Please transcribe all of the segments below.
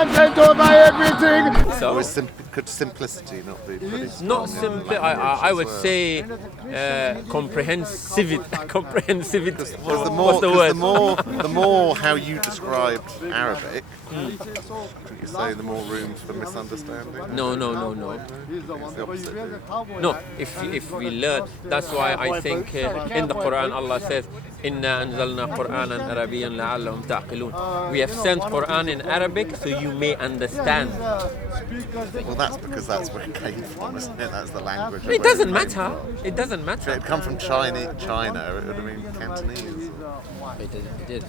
content over everything. So Could simplicity not be pretty strong? not simply. I would say comprehensivity. Comprehensivity. What's the word? The more how you described Arabic, would you say the more room for misunderstanding? No. It's the opposite. No, if we learn, that's why I think in the Quran Allah says, "Inna anzalna Qur'anan Arabiyyan la'allahum ta'qilun." We have sent Quran in Arabic so you may understand. Well, that's because that's where it came from, isn't it? That's the language. It doesn't matter. It doesn't If matter. it had come from China, it would have been Cantonese. It did.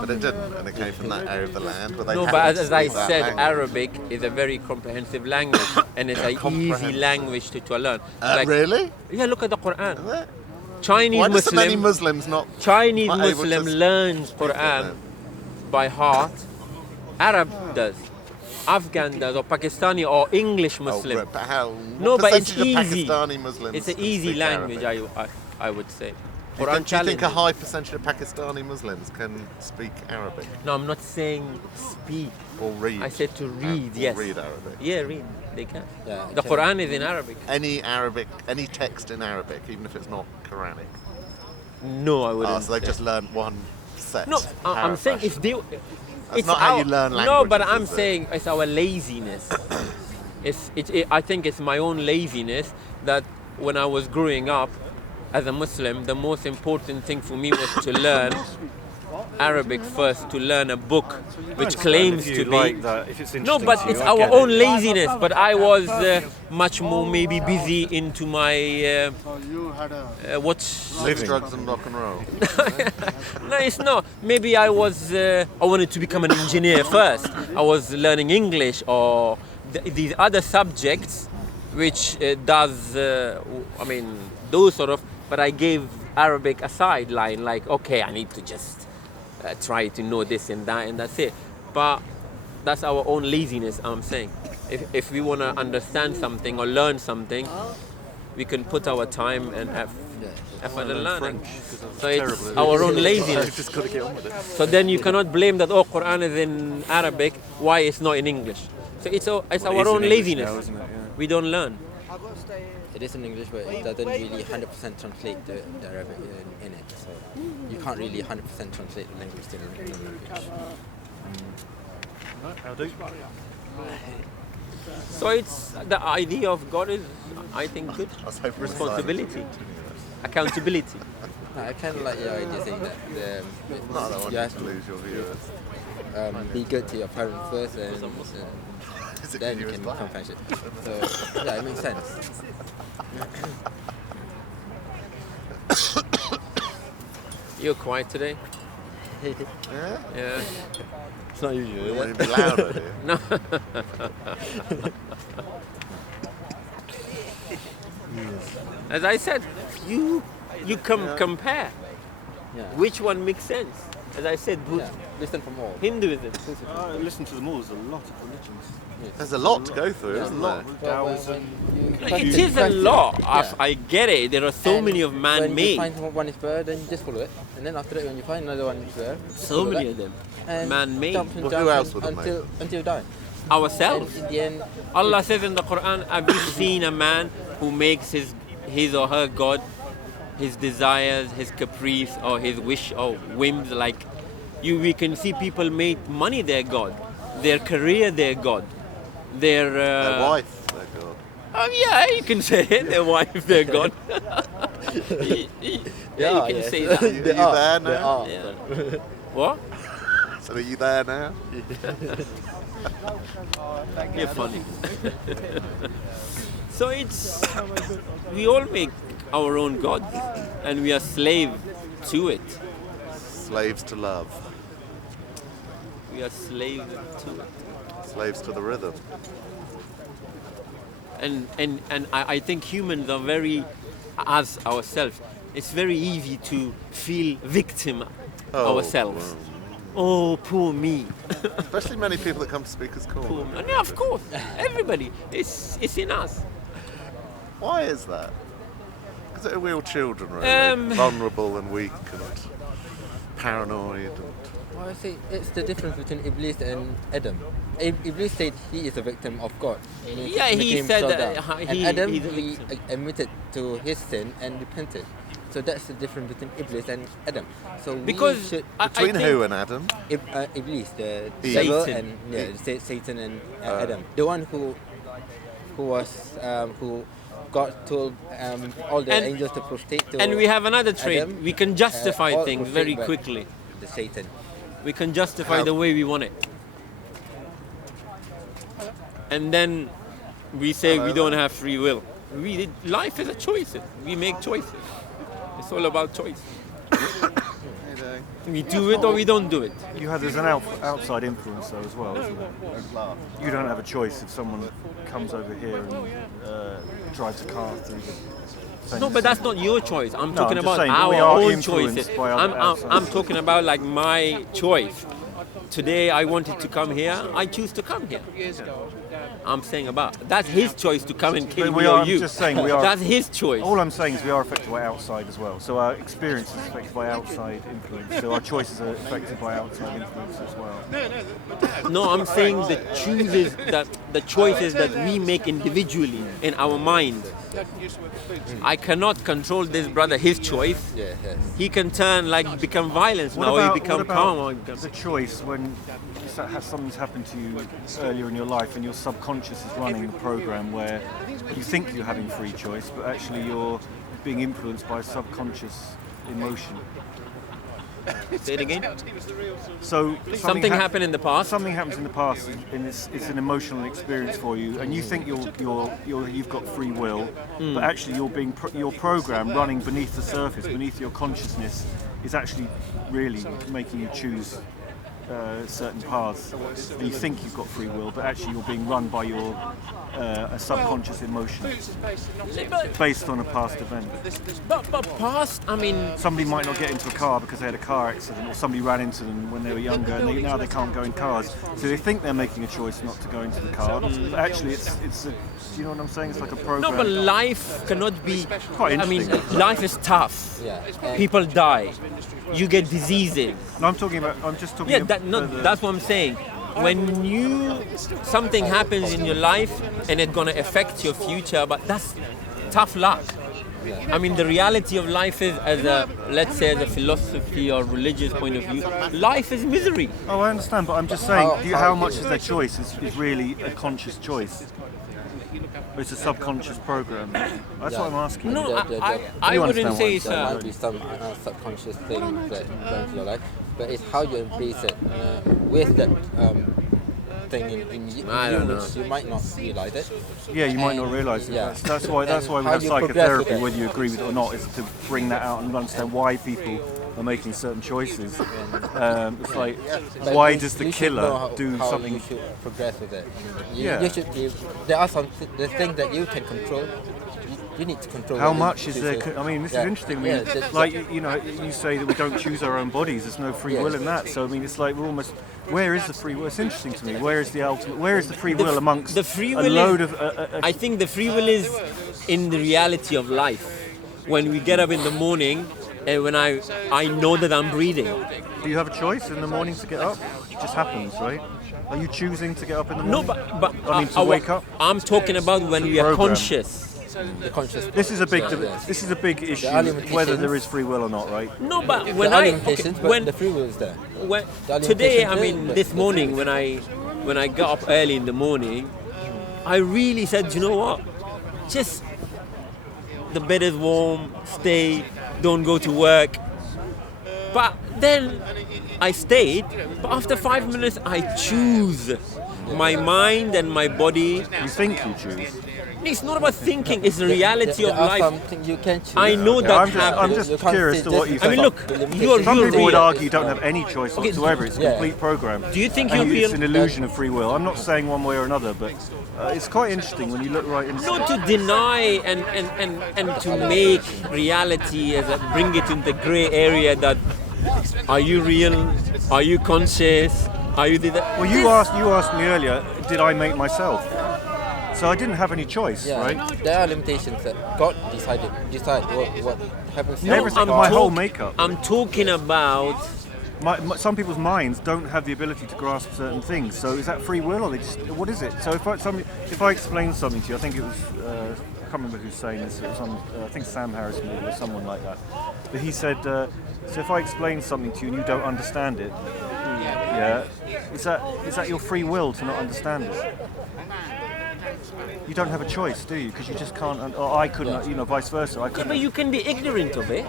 But it didn't, and it came from that area of the land where they No, happened but to as I speak that said, language. Arabic is a very comprehensive language, and it's an easy Comprehensive. language to learn. Really? Yeah, look at the Quran. Is it? Chinese Why do so many Muslim, Muslims not? Chinese not able to Muslim speak learns it Quran then? by heart. Arab does, Afgan does, or Pakistani or English Muslim. Oh, but how? No, what but it's percentage of easy. Pakistani Muslims It's an can easy speak language, Arabic? I would say. Do you Quran think a challenges. high percentage of Pakistani Muslims can speak Arabic No, I'm not saying speak. or read? I said to read. Or Yes. read Arabic. Yeah, read. They can. Yeah, The Quran is in Arabic. Any text in Arabic, even if it's not Quranic. No, I wouldn't. So they've say. just learned one set. No, I'm saying if they. It's not how you learn No, but languages, I'm is it? saying it's our laziness. I think it's my own laziness that when I was growing up as a Muslim, the most important thing for me was to learn Arabic first, to learn a book which claims to be. Like that, if it's No, interesting but to you, it's I our get own it. laziness. But I was much more maybe busy into my Sex, drugs, and rock and roll. No, it's not. Maybe I wanted to become an engineer first. I was learning English or these other subjects, which those sort of. But I gave Arabic a sideline, like, okay, I need to just try to know this and that, and that's it. But that's our own laziness, I'm saying. If we want to understand something or learn something, we can put our time and effort in learning. So it's our own laziness. You've just got to get on with it. So then you cannot blame that, Quran is in Arabic, why it's not in English? So it's our It is own in English laziness. now, isn't it? Yeah. We don't learn. It is in English, but it doesn't really 100% translate the Arabic in it. So you can't really 100% translate the language to the language. How do? So it's the idea of God is, I think, good. I was hoping Responsibility, accountability. No, I kind of like your idea saying that Not that I want you you have to lose your viewers. be good to your parents first, and Is it then you you as can well? become friendship. So yeah, it makes sense. You're quiet today? Yeah? Yeah. It's not usual. You want to be louder, do you? No. As I said, you compare. Yeah. Which one makes sense? As I said, Yeah. Listen from all. Hinduism. Listen to them all. There's a lot of religions. There's a lot to go through, isn't there? Taoism. It is a lot. I get it. There are so many of When you man-made. find one is better, then you just follow it. And then after that, when you find another one is better, So follow many that. of them. And Man-made. jump and Well, jump who else would have until you die. Ourselves. And in the end, Allah says in the Quran, have you seen a man who makes his or her God, his desires, his caprice, or his wish or whims, like we can see people make money their God, their career their God, their wife, their God. yeah, you can say it, their wife their God. Yeah, you can say that. Are you there now? Yeah. What? So are you there now? You're funny. So we all make our own God, and we are slave to it. Slaves to love. We are slave to it. Slaves to the rhythm. And I think humans are very, as ourselves, it's very easy to feel victim ourselves. Well, Oh, poor me. especially many people that come to Speaker's Poor Corner. me. Yeah, of course. Everybody. It's in us. Why is that? Because they're real children, really. Vulnerable and weak and paranoid. And I say it's the difference between Iblis and Adam. Iblis said he is a victim of God. Yeah, he him said fall that down. he- And Adam, he's a he victim. admitted to his sin and repented. So that's the difference between Iblis and Adam. So Because we should I Between think- who and Adam? Iblis, the Eve. devil, Satan. and Satan and Adam, the one who God told all the And- angels to prostrate to. And we have another trait. Adam, We can justify all things prostrate very back quickly. to Satan. We can justify How? the way we want it. And then we say we don't have free will. Life is a choice. We make choices. It's all about choice. We do it or we don't do it. There's an outside influence though as well, isn't there? You don't have a choice if someone comes over here and drives a car through the fence. No, but that's not your choice. I'm No, talking I'm just about saying, our we are own influenced choices. by other I'm outside talking about like my choice. Today I wanted to come here. I choose to come here. I'm saying about that's his choice to come and kill me or I'm you. just saying we are. That's his choice. All I'm saying is we are affected by outside as well. So our experience is affected by outside influence. So our choices are affected by outside influence as well. No, I'm saying the choices that we make individually in our mind. I cannot control this brother, his choice. Yes. He can become violent now, or he become calm. Or he becomes... the choice when something's happened to you earlier in your life and your subconscious is running the program where you think you're having free choice, but actually you're being influenced by a subconscious emotion. Say it again. So Something happened in the past. Something happens in the past, and it's an emotional experience for you, and you think you've got free will, but actually your program running beneath the surface, beneath your consciousness, is actually really making you choose certain paths. And you think you've got free will, but actually you're being run by your a subconscious emotion based on a past event. But past, I mean, Somebody might not get into a car because they had a car accident, or somebody ran into them when they were younger, and now they can't go in cars. So they think they're making a choice not to go into the car, but actually it's a, do you know what I'm saying? It's like a program. no, but life cannot be. Quite I mean, interesting. life is tough. Yeah. People die. You get diseases. No, I'm just talking Yeah, about that's what I'm saying. When something happens in your life and it's gonna affect your future, but that's tough luck. I mean, the reality of life is, let's say, as a philosophy or religious point of view, life is misery. Oh, I understand, but I'm just saying, how much is their choice is really a conscious choice? Or it's a subconscious program. That's what I'm asking. No, The- I You wouldn't understand say what so. There might be some subconscious thing that runs in your life, but it's how you embrace it with that thing in you, I don't know. which you might not realize it. Yeah, you might And- not realise it. yeah. That's why And we how have you progress with psychotherapy, it. whether you agree with it or not, is to bring that out and understand why people are making certain choices. It's like, But why you- does the you should know killer do how something? You should progress with it. Yeah. You should be, there are some the things that you can control. You need to control. How what you much is choose there? to- I mean, this Yeah. is interesting. I mean, Yeah, that's- like you say that we don't choose our own bodies. There's no free Yeah. will in that. So I mean, it's like we're almost. Where is the free will? It's interesting to me. Where is the ultimate? Where is the free will amongst the free a will load is- of? I think the free will is in the reality of life. When we get up in the morning and when I know that I'm breathing. Do you have a choice in the morning to get up? It just happens, right? Are you choosing to get up in the No, morning? but I mean, to wake up. I'm talking about when we are program. conscious. The conscious. This is a big. Yes. This is a big issue. are limitations. Whether there is free will or not, right? No, but There when are I limitations, but when the free will is there. when There are today, I limitations mean, there, this but- morning when I got up early in the morning, I really said, you know what? Just the bed is warm, stay, don't go to work. But then I stayed, but after 5 minutes I choose my mind and my body. You think you choose. It's not about thinking, it's the reality There of are life. something you can choose. I know that I'm happens. just You can't curious say to what this you is I mean, think. look, the you're Some people would real. argue you don't have any choice Okay, whatsoever. It's a yeah. complete program. Do you think And you're it's real? an illusion of free will. I'm not saying one way or another, but it's quite interesting when you look right into Not to deny and to make reality as bring it in the grey area that are you real? Are you conscious? Are you did that? Well, you asked me earlier, did I make myself? So I didn't have any choice, Yeah, right? there are limitations that God decide what happens. No, everything, I'm my whole talk- makeup. I'm talking about some people's minds don't have the ability to grasp certain things. So is that free will, or what is it? So if I explain something to you, I think it was I can't remember who's saying this. It was on I think Sam Harrison or someone like that. But he said, so if I explain something to you and you don't understand it, is that your free will to not understand it? You don't have a choice, do you? Because you just can't, or I couldn't, vice versa. I couldn't. But you can be ignorant of it.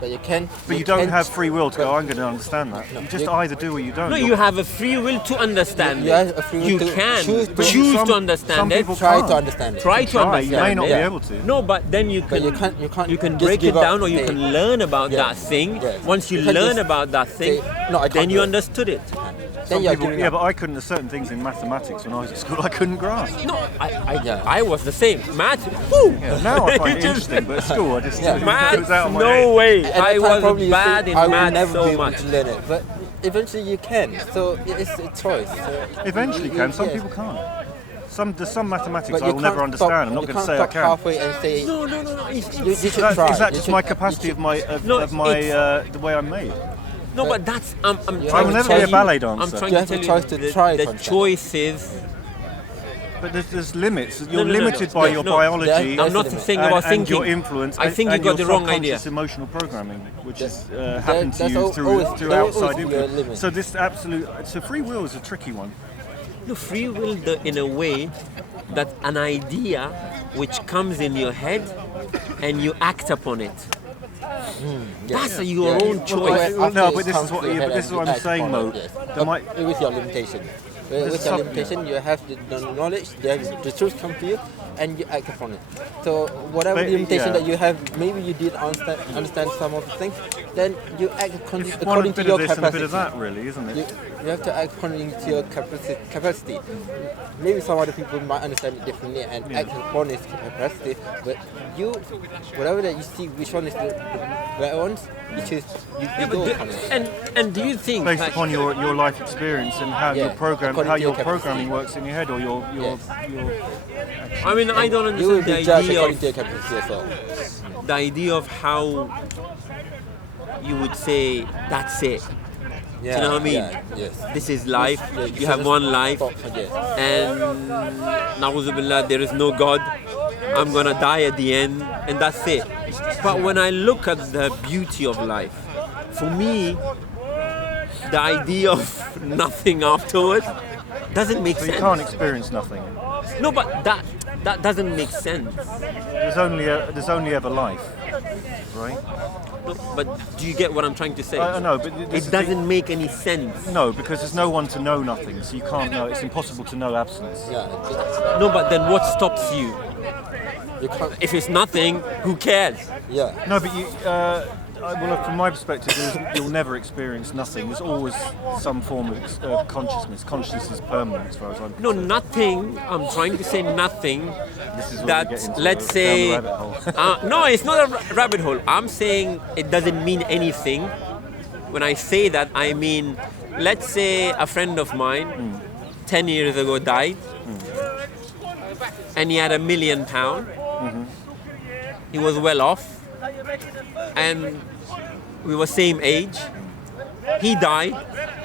But you can. But you don't have free will to go, I'm going to understand that. You just either do or you don't. No, you have a free will to understand You it. have a free will You to can choose to some understand it. people Try can't. to understand it. Try to understand You may not it. be able to. No, but then you can. But you can't You can just break it give up, down, or you say, can learn about yeah, that thing. yes. Once you You can't learn just about that thing, say, "No, I then can't you do it." understood it. Then you're People, giving yeah, up. but I couldn't. There's certain things in mathematics when I was at school I couldn't grasp. No, Yeah. I was the same. Math. Woo! Yeah, now I find it Just- interesting, but at school I just Yeah. it Math, was out of my no head. way. At that I time, was probably you bad think, in I will math never be so able much. to learn it, but eventually you can. So it's a choice. So Eventually can. Some yes. people can't. There's some mathematics But I you will can't never understand. stop- I'm not you going to can't say I stop can. halfway and say No. you should Is that try. just You my should- capacity you of my No, the way I'm made? No, but that's I'm trying I to will never tell be a you- ballet I'm dancer. trying You to have tell the you choice to the, try the to understand. choices. But there's limits. You're no. limited by Yeah, your no. biology. Yeah, I'm not and- saying about and thinking. your influence. I think you and got your the wrong idea. subconscious emotional programming, which is There- happened to that's you al- through always- there will outside always be a influence. limit. So so free will is a tricky one. No, free will in a way that an idea which comes in your head and you act upon it. That's your own choice. Well, no, but this is what I'm saying, Mo. There might- With your limitation. With your some- limitation, you have the knowledge, the truth come to you, and you act upon it. So whatever But, limitation yeah. that you have, maybe you did understand some of the things, then you act It's one according a to bit your of this and a bit capacity. of that, really, isn't it? You have to act according to your capacity. Maybe some other people might understand it differently and act upon its capacity, but you, whatever that you see, which one is the better ones, you choose, you go upon it. And do you think Based like, upon your life experience and how Yeah, your according how to your your programming works in your head, or your I mean, I don't You will understand be the judged idea according of to your capacity as well. the idea of how you would say that's it. Do you know what I mean? Yeah, yes. This is life. Yeah, You have one life, Stop again. and na'udhu billah, there is no God. I'm gonna die at the end, and that's it. But when I look at the beauty of life, for me, the idea of nothing afterwards doesn't make so you sense. can't experience nothing. No, but that doesn't make sense. There's only ever life, right? No, but do you get what I'm trying to say? I know, but this is It the- doesn't make any sense. No, because there's no one to know nothing, so you can't know. It's impossible to know absence. Yeah, No, but then what stops you? you can't. If it's nothing, who cares? Yeah. No, but you. Well, from my perspective, you'll never experience nothing. There's always some form of consciousness. Consciousness is permanent, as far as I'm No, concerned. nothing. I'm trying to say nothing. This is what That, we get into, let's down say, the rabbit hole. no, it's not a rabbit hole. I'm saying it doesn't mean anything. When I say that, I mean, let's say a friend of mine 10 years ago died, and he had £1 million. He was well off, and we were same age. He died.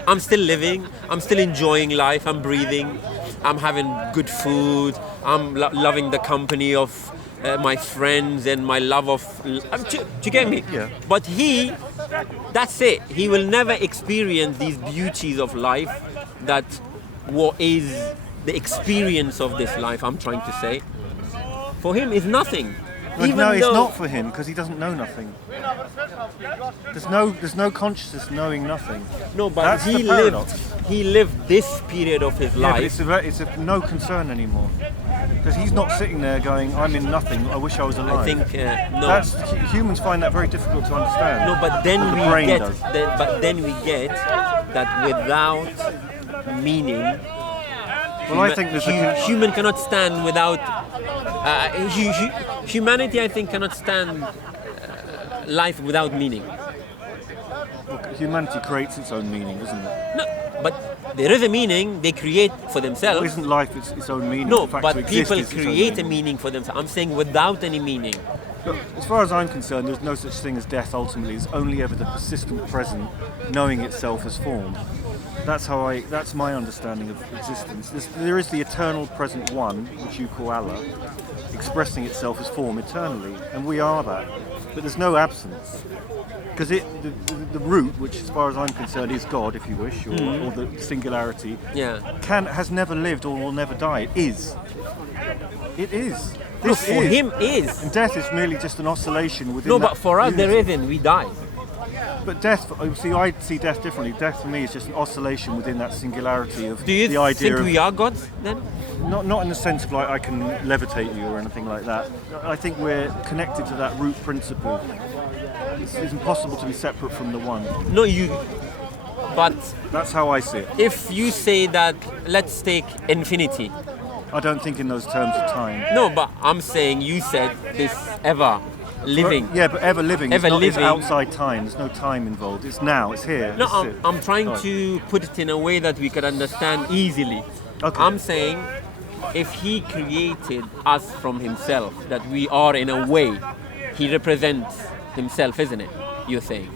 I'm still living. I'm still enjoying life. I'm breathing. I'm having good food. I'm loving the company of my friends and my love of. Do you get me? Yeah. But that's it. He will never experience these beauties of life. That what is the experience of this life? I'm trying to say. For him, is nothing. But Even no, it's though- not for him because he doesn't know nothing. There's no consciousness knowing nothing. No, but That's he the paradox. lived this period of his Yeah, but life. it's of no concern anymore because he's not sitting there going, "I'm in nothing. I wish I was alive." I think no. Humans find that very difficult to understand. No, but then But the we brain get does. then we get that without meaning. Well, I think there's a human cannot stand without humanity. I think cannot stand life without meaning. humanity creates its own meaning, isn't it? No, but there is a meaning they create for Well, themselves. isn't life its own meaning? No, The fact but to exist people is its own create a meaning. meaning for themselves. I'm saying without any meaning. Look, as far as I'm concerned, there's no such thing as death ultimately. It's only ever the persistent present knowing itself as form. That's my understanding of existence. There is the eternal present one, which you call Allah, expressing itself as form eternally, and we are that. But there's no absence. Because the root, which as far as I'm concerned is God, if you wish, or the singularity, has never lived or will never die. It is. It is. No, for him is. And death is merely just an oscillation within. No, but for us unity. there isn't. We die. But death, I see death differently. Death for me is just an oscillation within that singularity of Do you the idea think of. we are gods then? Not in the sense of like I can levitate you or anything like that. I think we're connected to that root principle. It's impossible to be separate from the one. No, but That's how I see it. if you say that, let's take infinity. I don't think in those terms of time. No, but I'm saying you said this ever living. Yeah, but ever living. Ever It's living. outside time. There's no time involved. It's now. It's here. No, This is it. I'm trying Right. to put it in a way that we could understand easily. Okay. I'm saying if he created us from himself, that we are in a way, he represents himself, isn't it? You're saying?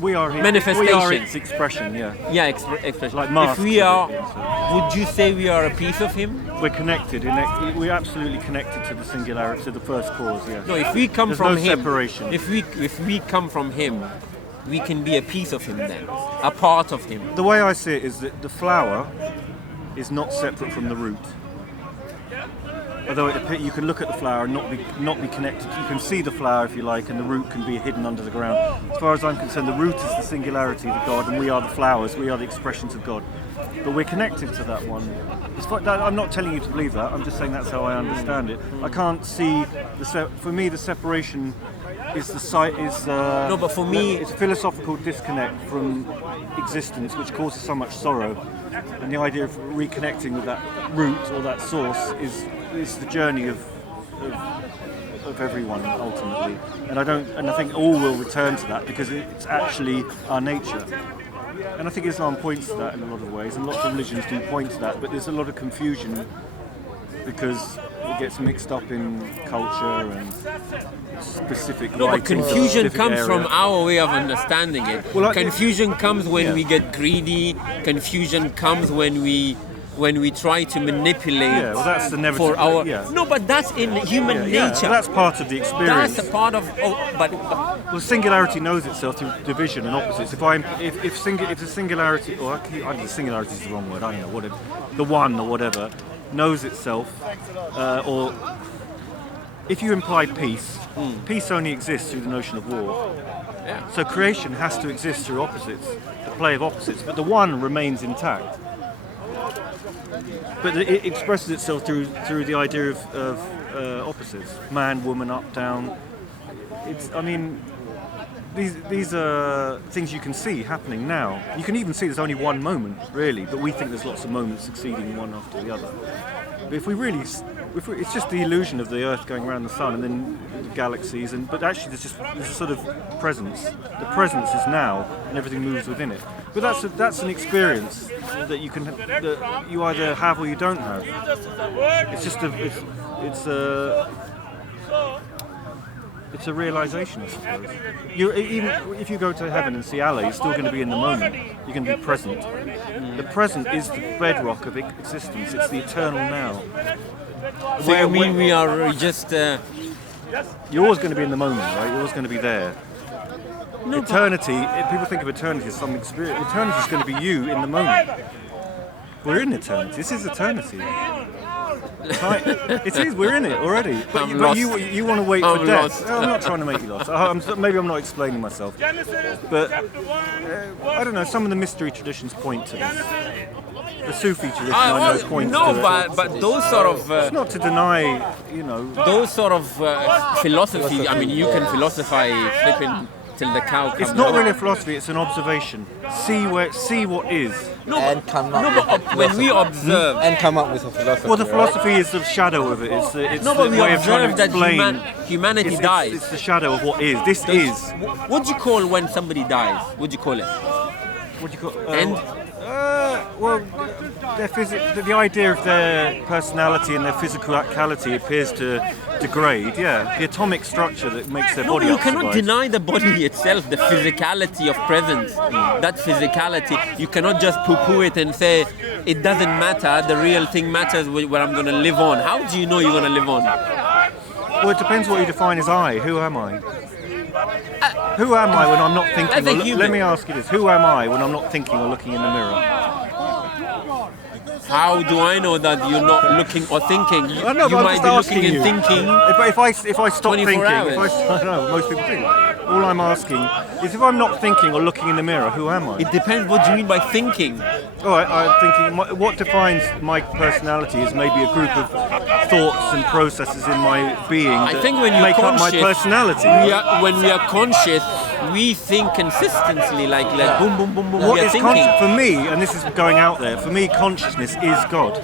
We are his, Manifestation. We are its expression. Yeah. Yeah, expression. Like if masks we of are, it, yeah, would you say we are a piece of him? We're connected. We're absolutely connected to the singularity, to the first cause. Yeah. No, if we come There's from no him, separation. if we come from him, we can be a piece of him then, a part of him. The way I see it is that the flower is not separate from the root. Although you can look at the flower and not be connected. You can see the flower if you like, and the root can be hidden under the ground. As far as I'm concerned, the root is the singularity of God, and we are the flowers. We are the expressions of God. But we're connected to that one. I'm not telling you to believe that. I'm just saying that's how I understand it. I can't see for me the separation is the site is. No, but for me, it's a philosophical disconnect from existence, which causes so much sorrow. And the idea of reconnecting with that root or that source is the journey of everyone ultimately. And I think all will return to that because it's actually our nature. And I think Islam points to that in a lot of ways, and lots of religions do point to that, but there's a lot of confusion because it gets mixed up in culture and specific no, but writings of a confusion specific comes area. from our way of understanding it. Well, Confusion comes when we get greedy. Confusion comes when we try to manipulate. Yeah, well, that's the for our. yeah. No, but that's in human Yeah, nature. that's part of the experience. That's a part of. But Well, singularity knows itself through division and opposites. If the singularity, or the singularity is the wrong word. I don't know what the one or whatever knows itself, or if you imply peace, peace only exists through the notion of war. Yeah. So creation has to exist through opposites, the play of opposites, but the one remains intact. But it expresses itself through the idea of opposites: man, woman, up, down. These are things you can see happening now. You can even see there's only one moment, really, but we think there's lots of moments succeeding one after the other. But it's just the illusion of the Earth going around the Sun and then the galaxies, but actually there's a sort of presence. The presence is now, and everything moves within it. But that's an experience that you either have or you don't have. It's a realization, I suppose. Even if you go to heaven and see Allah, you're still going to be in the moment. You're going to be present. The present is the bedrock of existence. It's the eternal now. so you mean we are just? You're always going to be in the moment, right? You're always going to be there. No, Eternity, people think of eternity as some experience. Eternity is going to be you in the moment. We're in eternity. This is eternity. It is. We're in it already. But you want to wait for death. Lost. I'm not trying to make you lost. Maybe I'm not explaining myself. But I don't know. Some of the mystery traditions point to this. The Sufi tradition I know points to it. but those sort of. It's not to deny, Those sort of philosophy. I mean, you can philosophize flipping till the cow comes. It's not home. really a philosophy. It's an observation. See what is. And come up with when we observe. and come up with a philosophy. Well, the right? philosophy is the shadow of it. It's No, the but we way of trying observe to that explain. humanity It's dies. the shadow of what is. This is. What do you call when somebody dies? What do you call it? What do you call? End? Well, the idea of their personality and their physicality appears to degrade. Yeah, the atomic structure that makes their body. No, you up cannot survive. deny the body itself, the physicality of presence. That physicality, you cannot just poo-poo it and say it doesn't matter. The real thing matters where I'm going to live on. How do you know you're going to live on? Well, it depends what you define as I. Who am I? Who am I when I'm not thinking? As a human. Let me ask you this: who am I when I'm not thinking or looking in the mirror? How do I know that you're not looking or thinking? You, I know, you but I'm might just be asking looking you. and thinking. If I stop 24 thinking, hours. I know most people do. All I'm asking is if I'm not thinking or looking in the mirror, who am I? It depends what you mean by thinking. All right, I'm thinking. What defines my personality is maybe a group of thoughts and processes in my being I that think when you're make conscious, up my personality. when we are conscious, we think consistently, like boom, boom, boom, boom. What we are is thinking. for me, and this is going out there, for me, consciousness is God.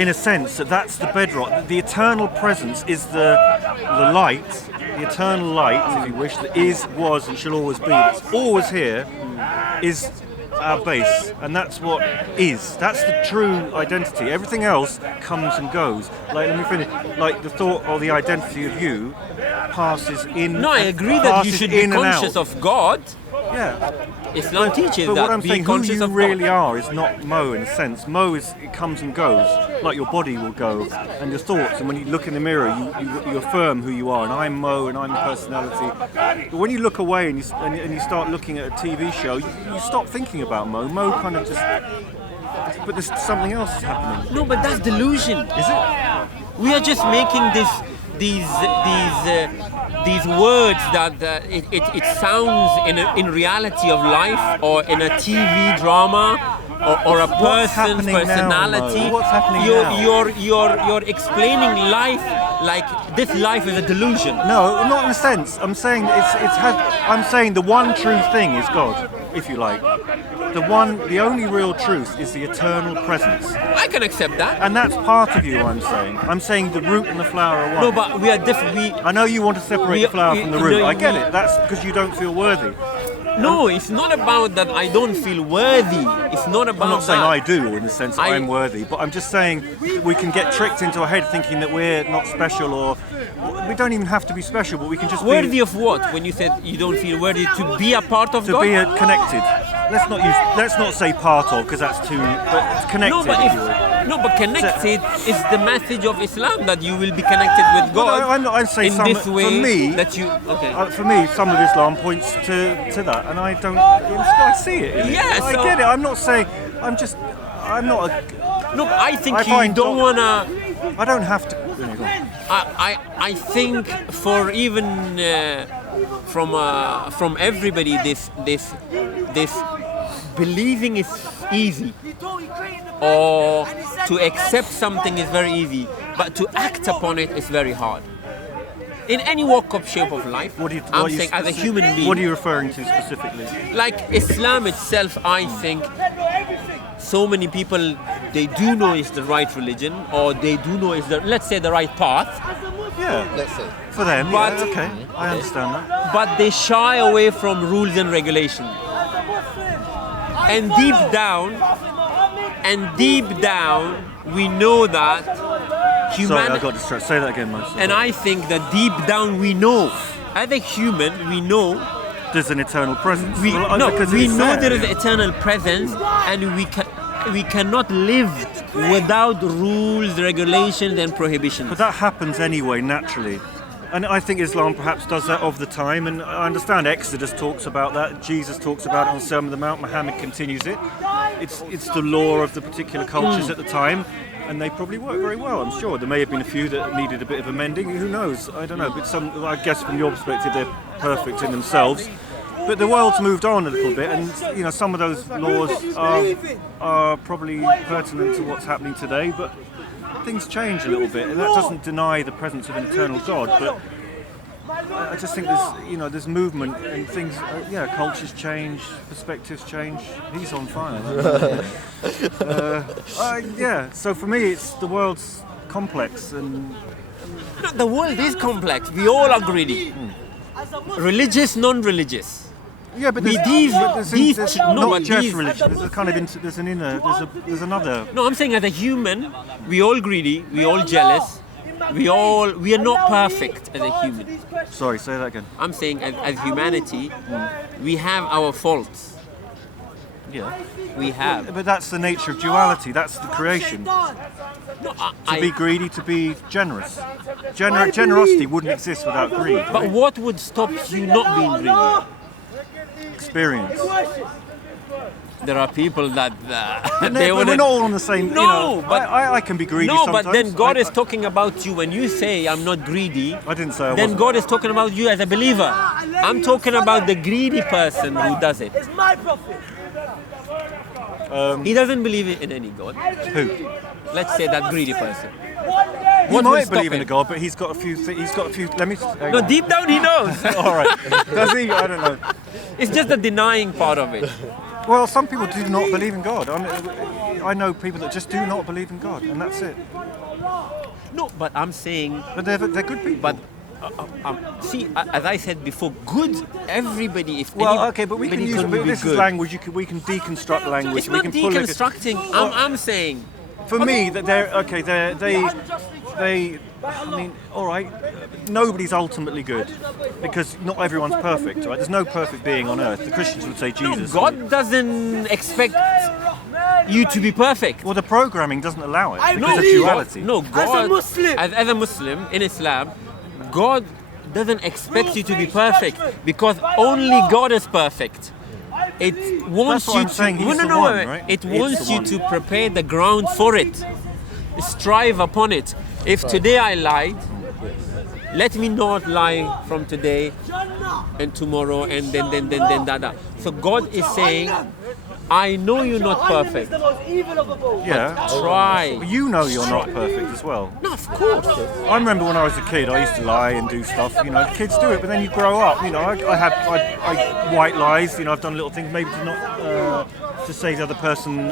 In a sense, that's the bedrock. The eternal presence is the light, the eternal light, if you wish, that is, was, and shall always be. That's always here, is our base, and that's what is. That's the true identity. Everything else comes and goes. Like, let me finish. Like the thought or the identity of you passes in. No, I agree that you should be conscious of God. Yeah. Islam teaches But that. what I'm Be saying, who conscious you of really God. are is not Mo in a sense. Mo is, it comes and goes, like your body will go, and your thoughts. And when you look in the mirror, you affirm who you are. And I'm Mo, and I'm a personality. But when you look away and you start looking at a TV show, you stop thinking about Mo. Mo kind of just. But there's something else happening. No, but that's delusion. Is it? We are just making these words that it sounds in reality of life or in a TV drama or a person's happening now, personality. Mo? What's happening now? You're explaining life like this life is a delusion. No, not in a sense. I'm saying I'm saying the one true thing is God, if you like. The only real truth is the eternal presence. I can accept that. And that's part of you, I'm saying. I'm saying the root and the flower are one. No, but we are different. I know you want to separate the flower from the root. I get it. That's because you don't feel worthy. No, it's not about that I don't feel worthy. It's not about I'm not saying that. I do, in the sense that I'm worthy, but I'm just saying we can get tricked into our head thinking that we're not special, or we don't even have to be special, but we can just Worthy be... of what? When you said you don't feel worthy to be a part of To God? be connected. Let's not say part of, because that's too... But it's connected, but connected is the message of Islam, that you will be connected with God. No, I'm saying in some, this way for me, that you for me, some of Islam points to that, and I don't. I see it. In Yeah, it. I so- get it. I'm not saying. I'm not. No, I think I you find don't God- wanna. I don't have to. Anyway, go on. I think for even from everybody this believing is easy, or to accept something is very easy, but to act upon it is very hard. In any walk of shape of life, I'm saying as a human being. What are you referring to specifically? Like Islam itself, I think so many people, they do know it's the right religion, or they do know it's let's say the right path, Yeah, Let's say. for them. But- Yeah, okay, I understand that. but they shy away from rules and regulations. And deep down, we know that Sorry, I humanity. got distracted. Say that again, Mo. And I think that deep down we know, as a human, we know There's an eternal presence. we Because we it's know there. there is eternal presence, and we cannot live without rules, regulations, and prohibitions. But that happens anyway, naturally. And I think Islam perhaps does that of the time, and I understand Exodus talks about that, Jesus talks about it on Sermon on the Mount, Muhammad continues it. It's the law of the particular cultures at the time, and they probably work very well, I'm sure. There may have been a few that needed a bit of amending, who knows, I don't know, but some, I guess from your perspective, they're perfect in themselves. But the world's moved on a little bit, and some of those laws are probably pertinent to what's happening today, but things change a little bit, and that doesn't deny the presence of an eternal God. But I just think there's movement and things. Cultures change, perspectives change. He's on fire. So for me, it's the world's complex, and The world is complex. We all are greedy. Religious, non-religious. Yeah, but these there's no, not but just these, religion. There's a kind of there's another. no, I'm saying as a human, we all greedy, we all jealous, we are not perfect as a human. Sorry, say that again. I'm saying as humanity, we have our faults. Yeah. We have. But that's the nature of duality. That's the creation. No, To be greedy, to be generous. Generosity wouldn't exist without greed. But what would stop you not being greedy? Experience. There are people that We're not all on the same. No, but but I can be greedy. No, sometimes. but then God is talking about you when you say I'm not greedy. I didn't say I Then wasn't. God is talking about you as a believer. I'm talking about the greedy person who does it. It's my prophet. He doesn't believe in any God. Who? Let's say that greedy person. He What will might stop believe in him? a God, but he's got a few. He's got a few. Let me. Hang No, on. deep down he knows. All right. Does he? I don't know. It's just the denying part of it. Well, some people do not believe in God. I know people that just do not believe in God, and that's it. No, but I'm saying, But they're good people. but see, as I said before, good. Everybody, if well, okay, but we can anybody use. be But this is good. language. We can deconstruct language. It's we not can pull it. deconstructing. I'm saying. For me, that they're okay. They. I mean, all right. Nobody's ultimately good because not everyone's perfect, right? There's no perfect being on earth. The Christians would say Jesus. God doesn't expect you to be perfect. Well, the programming doesn't allow it I because of believe- duality. No, God. Muslim. As a Muslim in Islam, God doesn't expect you to be perfect because only God is perfect. It wants That's what you I'm saying, to. he's No, the no, one, no. right? It He's wants the you one. to prepare the ground for it. Strive upon it. If today I lied, let me not lie from today and tomorrow and then that. So God is saying, I know you're not perfect. Yeah. Try. But you know you're not perfect as well. No, of course. I remember when I was a kid, I used to lie and do stuff. You know, kids do it, but then you grow up. You know, I white lies. You know, I've done little things maybe to not to save the other person.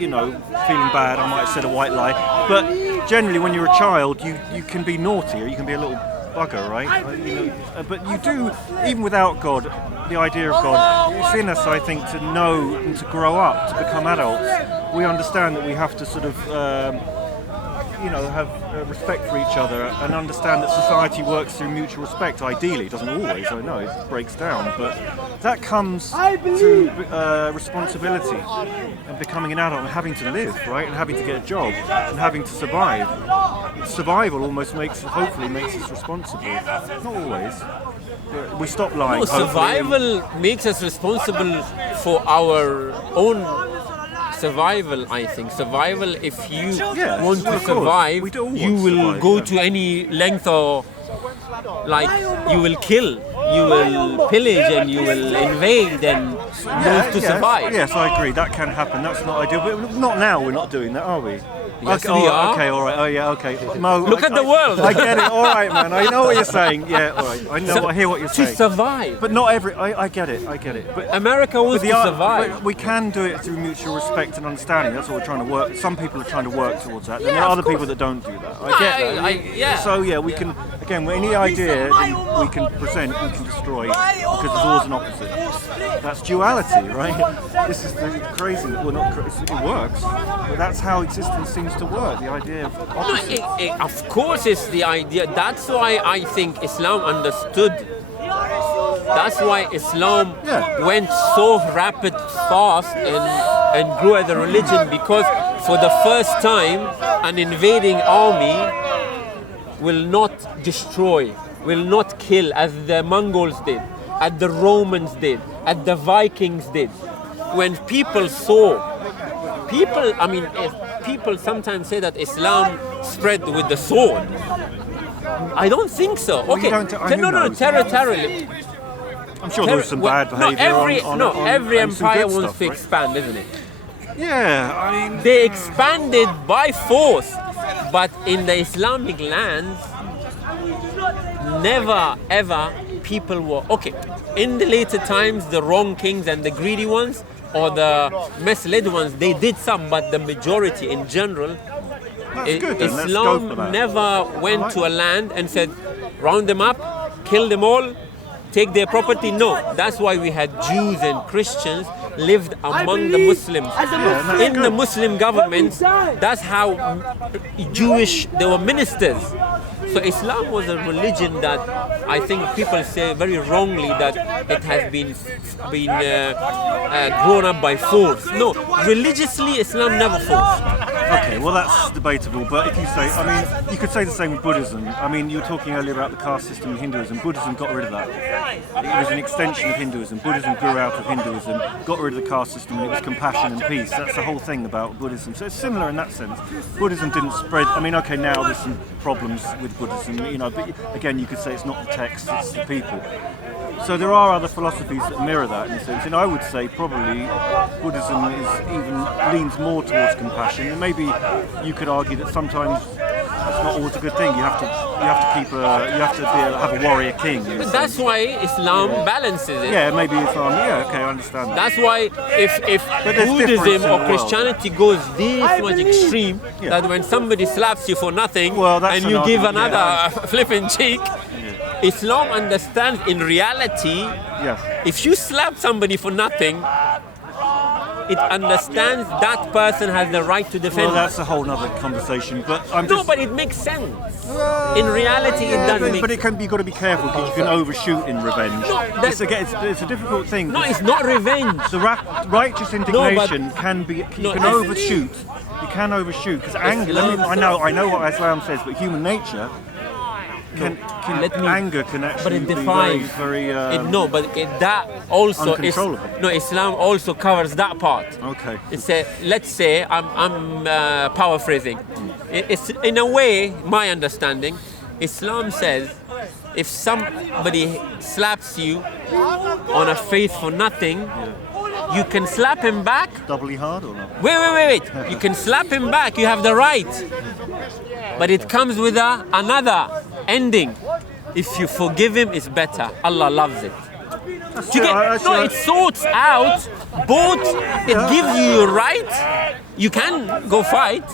You know, feeling bad. I might have said a white lie. But generally, when you're a child, you can be naughty or you can be a little bugger, right? You know, but you do, even without God, the idea of God, it's in us, I think, to know and to grow up, to become adults. We understand that we have to sort of, you know, have respect for each other and understand that society works through mutual respect. Ideally, it doesn't always, I know, it breaks down, but that comes through responsibility and becoming an adult and having to live, right, and having to get a job and having to survive. Survival almost hopefully makes us responsible. Not always. We stop lying. No, hopefully. survival makes us responsible for our own survival, I think. Survival, if you Yes, want to of course. survive, We do all you want to will survive, go yeah. to any length or, like, you will kill, you will pillage and you will invade and move to survive. Yes, I agree. That can happen. That's not ideal. But not now. We're not doing that, are we? Yes, okay, we are. Okay, all right. Oh, yeah, okay. Mo, Look at the world. I get it. All right, man. I know what you're saying. Yeah, all right. I know. I hear what you're To saying. survive. But not every. I get it. I get it. But America wants to survive. but we can do it through mutual respect and understanding. That's what we're trying to work. Some people are trying to work towards that. And there Yeah, are of other people course. that don't do that. I No, get that. yeah. So yeah, we can. Again, any idea that we can present, we can destroy because there's always an opposite. That's duality, right? This is the crazy. Well, not crazy. It works, but that's how existence seems to work. The idea of No, opposite. of course it's the idea. That's why I think Islam understood. That's why Islam Yeah. went so rapid, fast, and grew as a religion, because for the first time, an invading army will not destroy, will not kill as the Mongols did, as the Romans did, as the Vikings did. When people saw, people sometimes say that Islam spread with the sword. I don't think so. Well, you Okay, don't- who no, knows? territorially. I'm sure there was some bad behaviour every on every and some empire good wants stuff, to right? expand, isn't it? Yeah, I mean, They expanded by force, but in the Islamic lands, never ever people were okay. In the later times, the wrong kings and the greedy ones, or the misled ones, they did some, but the majority in general, that's good. Then. Let's go for Islam that. never went to a land and said, round them up, kill them all, take their property? No. That's why we had Jews and Christians lived among the Muslims. In the Muslim governments, that's how Jewish, they were ministers. So Islam was a religion that I think people say very wrongly that it has been grown up by force. No, religiously Islam never forced. Okay, well that's debatable, but if you say, I mean, you could say the same with Buddhism. I mean, you were talking earlier about the caste system in Hinduism. Buddhism got rid of that. It was an extension of Hinduism. Buddhism grew out of Hinduism, got rid of the caste system, and it was compassion and peace. That's the whole thing about Buddhism. So it's similar in that sense. Buddhism didn't spread, I mean, okay, now there's some problems with Buddhism, you know, but again, you could say it's not the text, it's the people. So there are other philosophies that mirror that in a sense, and I would say probably Buddhism leans more towards compassion, and maybe you could argue that sometimes it's not always a good thing. You have to have a warrior king. But that's why Islam balances it. Yeah, maybe Islam. Yeah, okay, I understand that. That's why if Buddhism or Christianity goes this much extreme, that when somebody slaps you for nothing and you give another flipping cheek. Islam understands in reality, if you slap somebody for nothing, it understands that person has the right to defend. Well, that's a whole other conversation. But but it makes sense. In reality, it doesn't make sense. But you've got to be careful because you can overshoot in revenge. It's a difficult thing. No, it's not revenge. The righteous indignation can be. You can overshoot. You can overshoot because anger. I know what Islam says, but human nature. Anger can actually but it defines, be very that also is uncontrollable. Islam also covers that part. Okay. Let's say I'm paraphrasing. It's in a way my understanding. Islam says if somebody slaps you on a face for nothing, you can slap him back. Doubly hard or not? Wait. You can slap him back. You have the right. But it comes with another ending. If you forgive him, it's better. Allah loves it. It sorts out both. It gives you your right. You can go fight.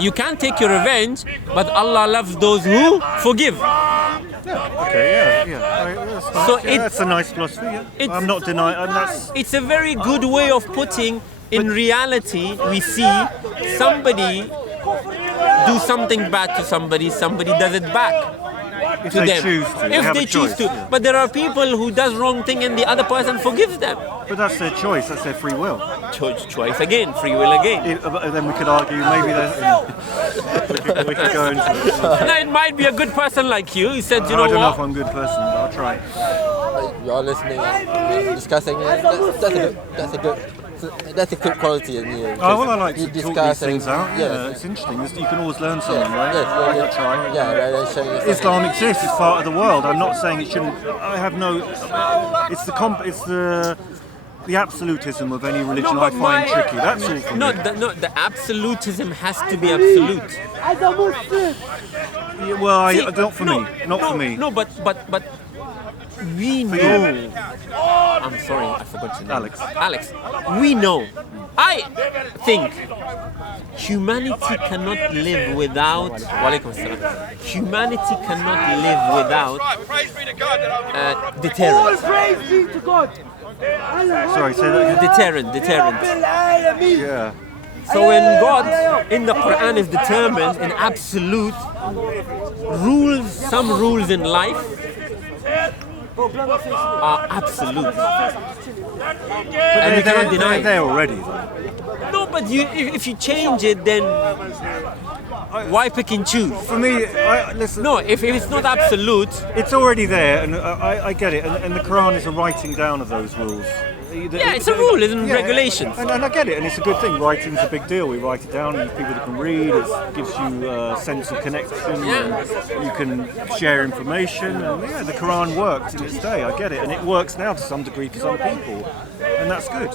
You can take your revenge, but Allah loves those who forgive. That's a nice philosophy. I'm not denying. It's a very good way of putting. In reality, we see somebody do something bad to somebody does it back if to they them. Choose to. If they choose to. Yeah. But there are people who does wrong thing and the other person forgives them. But that's their choice, that's their free will. Choice again, free will again. Then we could argue maybe we could go into it. No, it might be a good person like you. He said, I don't know if I'm a good person, but I'll try. You're listening and discussing it. That's a good quality in you. Oh, well, I like to talk these things out. Yeah, it's interesting. You can always learn something, right? Yes, try. Yeah, Islam exists. It's part of the world. I'm not saying it shouldn't. I have no. It's the absolutism of any religion I find tricky. That's all for me. The absolutism has to be absolute. Not for me. Not for me. No, but we know. I'm sorry, I forgot your name. Alex. We know. I think humanity cannot live without. Humanity cannot live without deterrent. Sorry, say that again. Deterrent. Yeah. So when God in the Quran is determined in absolute rules, some rules in life are absolute. And you cannot deny it. They're already. No, but if you change it, then why pick and choose? For me, listen. No, if it's not absolute, it's already there, and I get it. And the Quran is a writing down of those rules. It's a rule, it's regulations. And I get it, and it's a good thing. Writing's a big deal. We write it down, and people that can read. It gives you a sense of connection. And you can share information. And the Quran worked in its day. I get it, and it works now to some degree for some people, and that's good.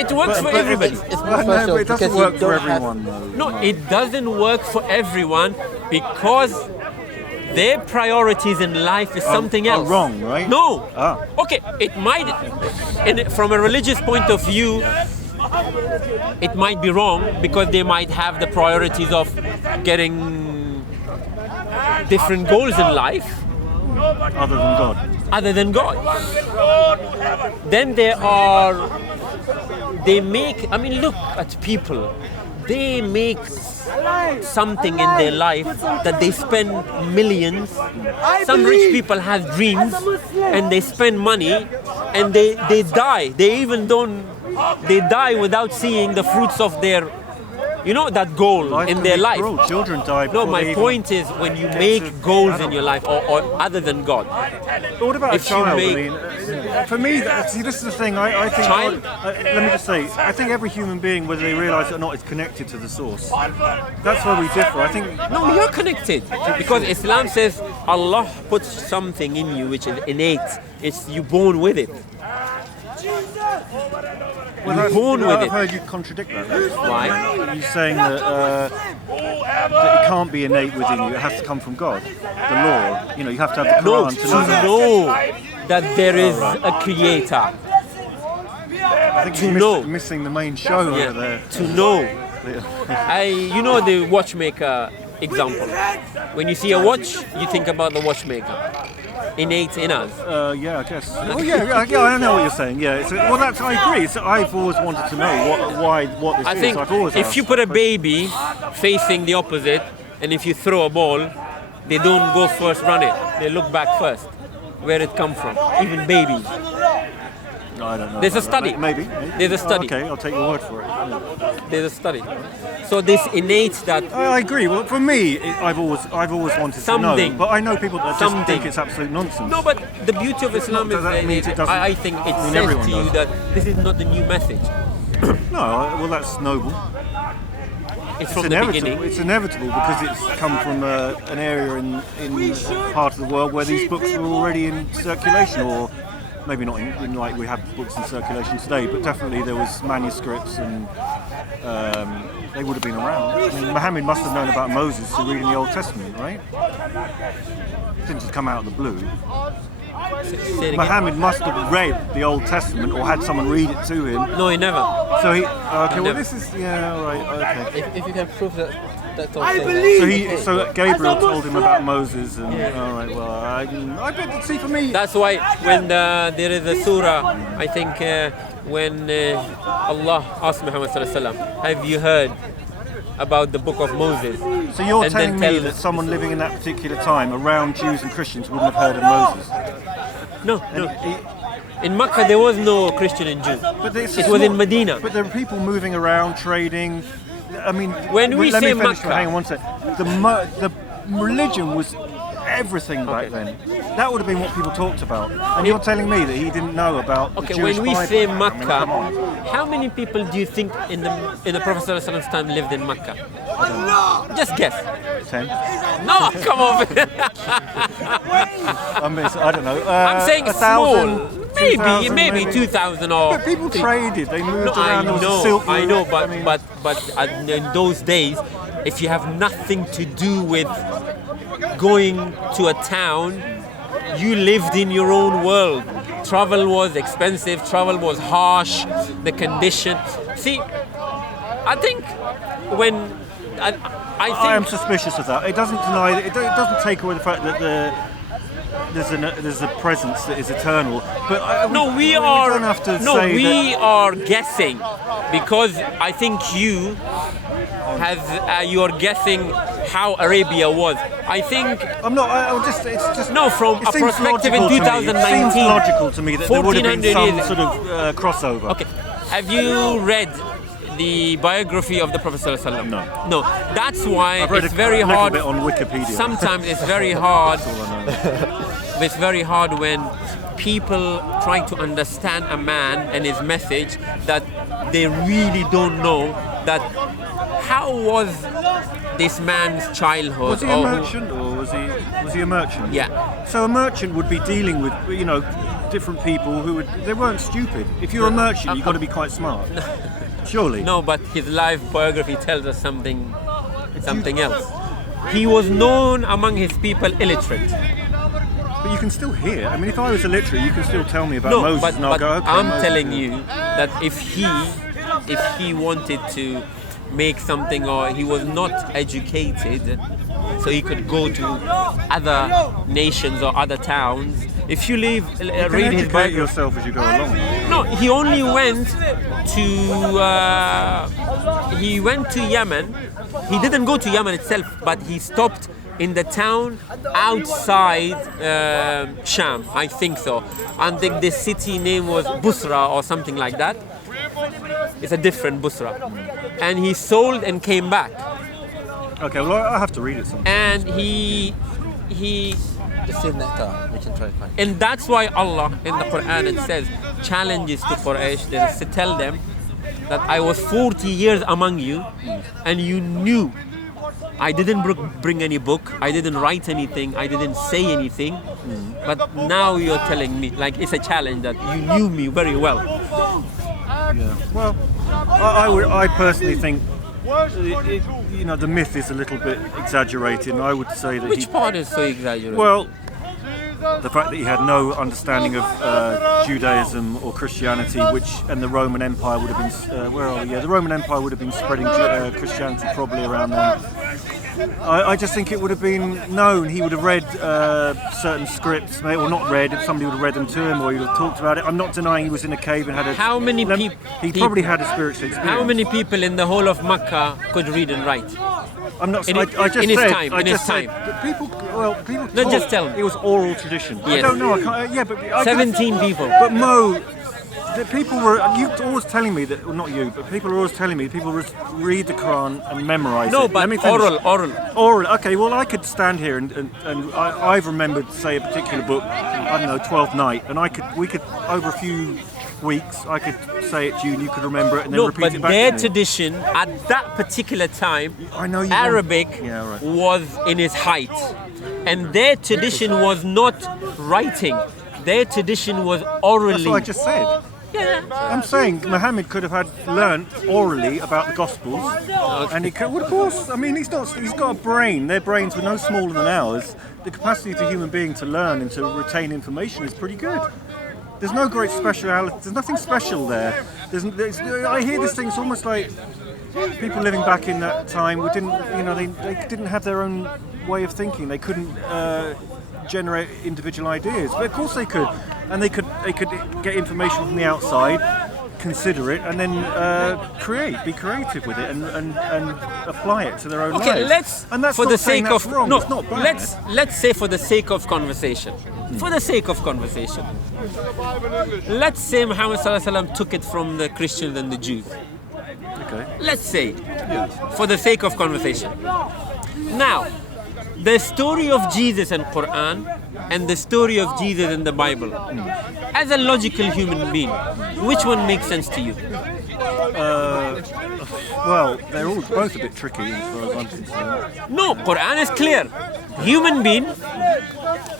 It works for everybody. It's more special it doesn't work for everyone, though. No, it doesn't work for everyone because their priorities in life is something else. Are wrong, right? No. Okay, it might, from a religious point of view, it might be wrong because they might have the priorities of getting different goals in life. other than God. other than God. Then they make, I mean, look at people. They make something in their life that they spend millions. Some rich people have dreams and they spend money and they die. They die without seeing the fruits of their, that goal in their life. Children die. No, my point is when you make goals in your life or other than God. But what about If a child? you I mean, for me, this is the thing. I think. Child? Let me just say, I think every human being, whether they realise it or not, is connected to the source. That's where we differ. I think. No, you're connected because Islam says Allah puts something in you which is innate. It's you born with it. Well, You're born with I've it. heard you contradict that. Why? You're saying that it can't be innate within you. It has to come from God, the law. You have to have the No, Quran to to know that. know that there is a creator. I think to you're know. missing the main show over there. To know. The watchmaker example. When you see a watch, you think about the watchmaker. Innate in us. Yeah, I guess. Oh, yeah, I know what you're saying. Yeah, I agree. I've always wanted to know what this I is. think I've always if asked. you put a baby facing the opposite, and if you throw a ball, they don't go first run it. They look back first, where it come from. Even babies. I don't know. There's a about that. study. Maybe. There's a study. Okay, I'll take your word for it. There's a study. So this innate that I agree. Well, for me, I've always wanted Something. to know. But I know people that just Something. think it's absolute nonsense. no, but the beauty of Islam is Does that mean it doesn't- I think it mean says everyone to you does? that this is not the new message. No, well, that's noble. It's from the beginning. It's inevitable because it's come from an area in part of the world where these books were already in circulation, or maybe not in like we have books in circulation today, but definitely there was manuscripts and they would have been around. I mean, Muhammad must have known about Moses through reading the Old Testament, right? It didn't just come out of the blue. Say it again. Muhammad must have read the Old Testament or had someone read it to him. No, he never. So he, okay, well Never. this is, yeah, all right, okay. If you can prove that, that's all. So Gabriel told him about Moses, and all right. Well, I bet. See, for me, That's why when there is a surah, I think when Allah asked Muhammad sallallahu alaihi wasallam, "Have you heard about the book of Moses?" so you're and then telling me tell- that someone living in that particular time around Jews and Christians wouldn't have heard of Moses. No. In Makkah there was no Christian and Jew. But It was in Medina. But there are people moving around, trading. I mean, When we let say me finish. Makkah- Hang on one sec. The religion was everything back then. That would have been what people talked about. And you're telling me that he didn't know about the Okay, Jewish when we Bible. say I mean, Makkah, come on. how many people do you think in the Prophet sallallahu alaihi wasallam's time lived in Makkah? Just guess. 10. No, come on. I don't know. I'm saying 1,000, small. 2,000 Maybe 2,000 or. But people traded. They moved No, around. There was a silk I route. know, I mean, but in those days, if you have nothing to do with going to a town, you lived in your own world. Travel was expensive. Travel was harsh. The condition. See, I think when I I am think suspicious of that. It doesn't deny. It doesn't take away the fact that there's a presence that is eternal. But we don't have to say we are guessing because I think you are guessing how Arabia was. I think I'm not. It's just. no, from It a seems perspective in logical to me. It 2019. seems logical to me that there would have been 1400 some years. sort of crossover. Okay, have you read the biography of the Prophet sallallahu alaihi wasallam? No. That's why I've read it's a very little hard. bit on Wikipedia. Sometimes it's very hard. That's all I know. It's very hard when people trying to understand a man and his message that they really don't know that how was this man's childhood. Was he a merchant or was he a merchant? Yeah. So a merchant would be dealing with different people they weren't stupid. If you're a merchant, you've got to be quite smart. Surely. No, but his life biography tells us something else. He was known among his people illiterate. But you can still hear. I mean, if I was illiterate, you can still tell me about No, Moses, but, and I'll but go. Okay, I'm Moses, telling yeah. you that if he wanted to make something or he was not educated, so he could go to other nations or other towns. If you read his Educate biography, yourself as you go along. no, he only went to Yemen. He didn't go to Yemen itself, but he stopped in the town outside Sham, I think so. And the city name was Busra or something like that. It's a different Busra. And he sold and came back. Okay, well I have to read it sometime. And he Just say nectar. We can try to find. and that's why Allah in the Quran it says challenges to Quraysh to tell them that I was 40 years among you and you knew I didn't bring any book, I didn't write anything, I didn't say anything, but now you're telling me, like it's a challenge that you knew me very well. Yeah. Well, I personally think the myth is a little bit exaggerated, and I would say that Which part is so exaggerated? well, the fact that he had no understanding of Judaism or Christianity, and the Roman Empire would have been the Roman Empire would have been spreading Christianity probably around then. I just think it would have been known. He would have read certain scripts, or not read. If somebody would have read them to him, or he would have talked about it. I'm not denying he was in a cave and had a. How many people? He probably had a spiritual experience. How many people in the whole of Mecca could read and write? I'm not. In I his just said. time, I in just his said time. that people. No, just tell me. It was oral tradition. I Yes. don't know. I can't, yeah, but 17 people. But Mo, the people were. You always telling me that. Well, not you, but people are always telling me people read the Quran and memorize it. No, Let but me finish. oral. Oral. Okay. Well, I could stand here and I've remembered, say, a particular book. I don't know, 12th Night, and we could over a few weeks, I could say it to you and you could remember it and then No, repeat but it back their to me. tradition at that particular time, I know you Arabic Yeah, right. was in its height. And their tradition was not writing. Their tradition was orally. That's what I just said. Yeah. I'm saying Muhammad could have learnt orally about the Gospels, and he could. Well, of course. I mean, he's got a brain. Their brains were no smaller than ours. The capacity of a human being to learn and to retain information is pretty good. There's no great speciality. There's nothing special there. I hear this thing. It's almost like people living back in that time didn't. They didn't have their own way of thinking. They couldn't generate individual ideas, but of course they could, and they could get information from the outside, consider it, and then be creative with it, and apply it to their own Okay, lives. And that's for not the saying sake that's of wrong. no, It's not bad. let's say for the sake of conversation. For the sake of conversation. Let's say Muhammad Sallallahu Alaihi Wasallam took it from the Christians and the Jews. Okay. Let's say, for the sake of conversation. Now, the story of Jesus in Quran and the story of Jesus in the Bible. As a logical human being, which one makes sense to you? Well, they're all both a bit tricky as far as I'm concerned. No, Quran is clear.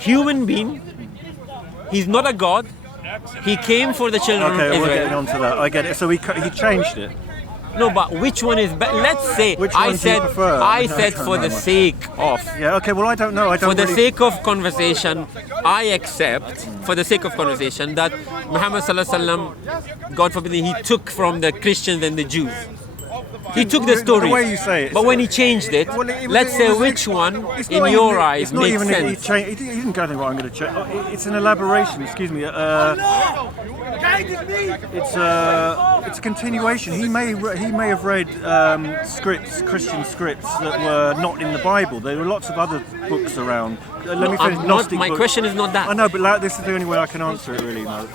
Human being, he's not a god. He came for the children Okay, of we're getting Israel. on to that. I get it. So he changed it. No, but which one is better? Let's say Which one do you prefer? I I said don't for know the much. sake of. Yeah. Okay. Well, I don't know. I don't. For the really- sake of conversation, I accept, for the sake of conversation, that Muhammad Sallallahu Alaihi Wasallam, God forbid, he took from the Christians and the Jews. He took the story. The way you say it. But when he changed it, Well, it was- let's it say was- which one, it's in not your even- eyes, it's not makes even sense. He didn't go to what I'm going to check. It's an elaboration. Excuse me. It's a continuation. He may have read Christian scripts that were not in the Bible. There were lots of other books around. Let me finish. Gnostic My books. question is not that. I know, but this is the only way I can answer it. Really, no.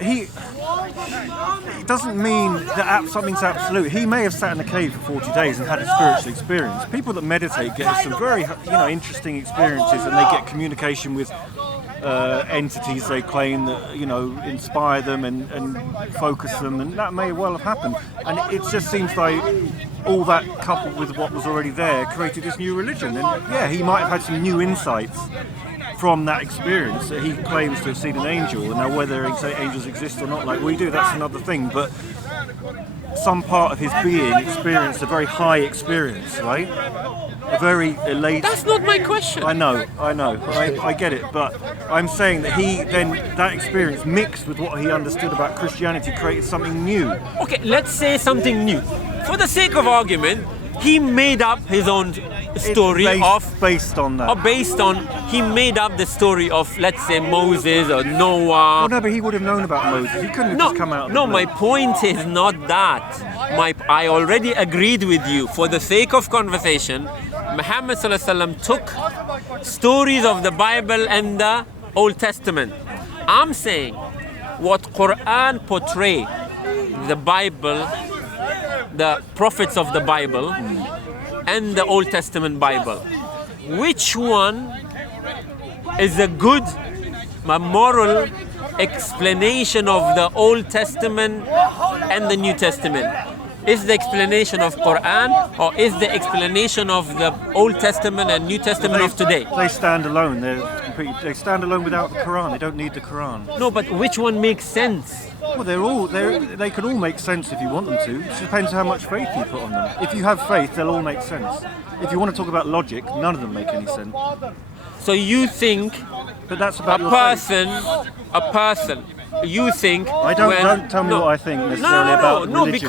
It doesn't mean that something's absolute. He may have sat in a cave for 40 days and had a spiritual experience. People that meditate get some very, interesting experiences, and they get communication with entities they claim that inspire them and focus them, and that may well have happened. And it just seems like all that coupled with what was already there created this new religion. And yeah, he might have had some new insights from that experience that he claims to have seen an angel. And now whether angels exist or not like we do, that's another thing. But some part of his being experienced a very high experience, right? A very elated. That's not my question. I know, I get it, but I'm saying that that experience mixed with what he understood about Christianity created something new. Okay, let's say something new. For the sake of argument, he made up his own story based on that. or based on, he made up the story of, let's say, Moses or Noah. Well, no, but he would have known about Moses. He couldn't have just come out. Of the No, blue. my point is not that. I already agreed with you. For the sake of conversation, Muhammad Sallallahu Alaihi Wasallam took stories of the Bible and the Old Testament. I'm saying what Quran portray, the Bible, the prophets of the Bible, and the Old Testament Bible. Which one is a good, a moral explanation of the Old Testament and the New Testament? Is the explanation of Quran or is the explanation of the Old Testament and New Testament of today? They stand alone. They stand alone without the Quran. They don't need the Quran. No, but which one makes sense? Well, they could all make sense if you want them to. It just depends how much faith you put on them. If you have faith, they'll all make sense. If you want to talk about logic, none of them make any sense. So you think But that's about a your faith. person, you think Don't tell me what I think necessarily about religion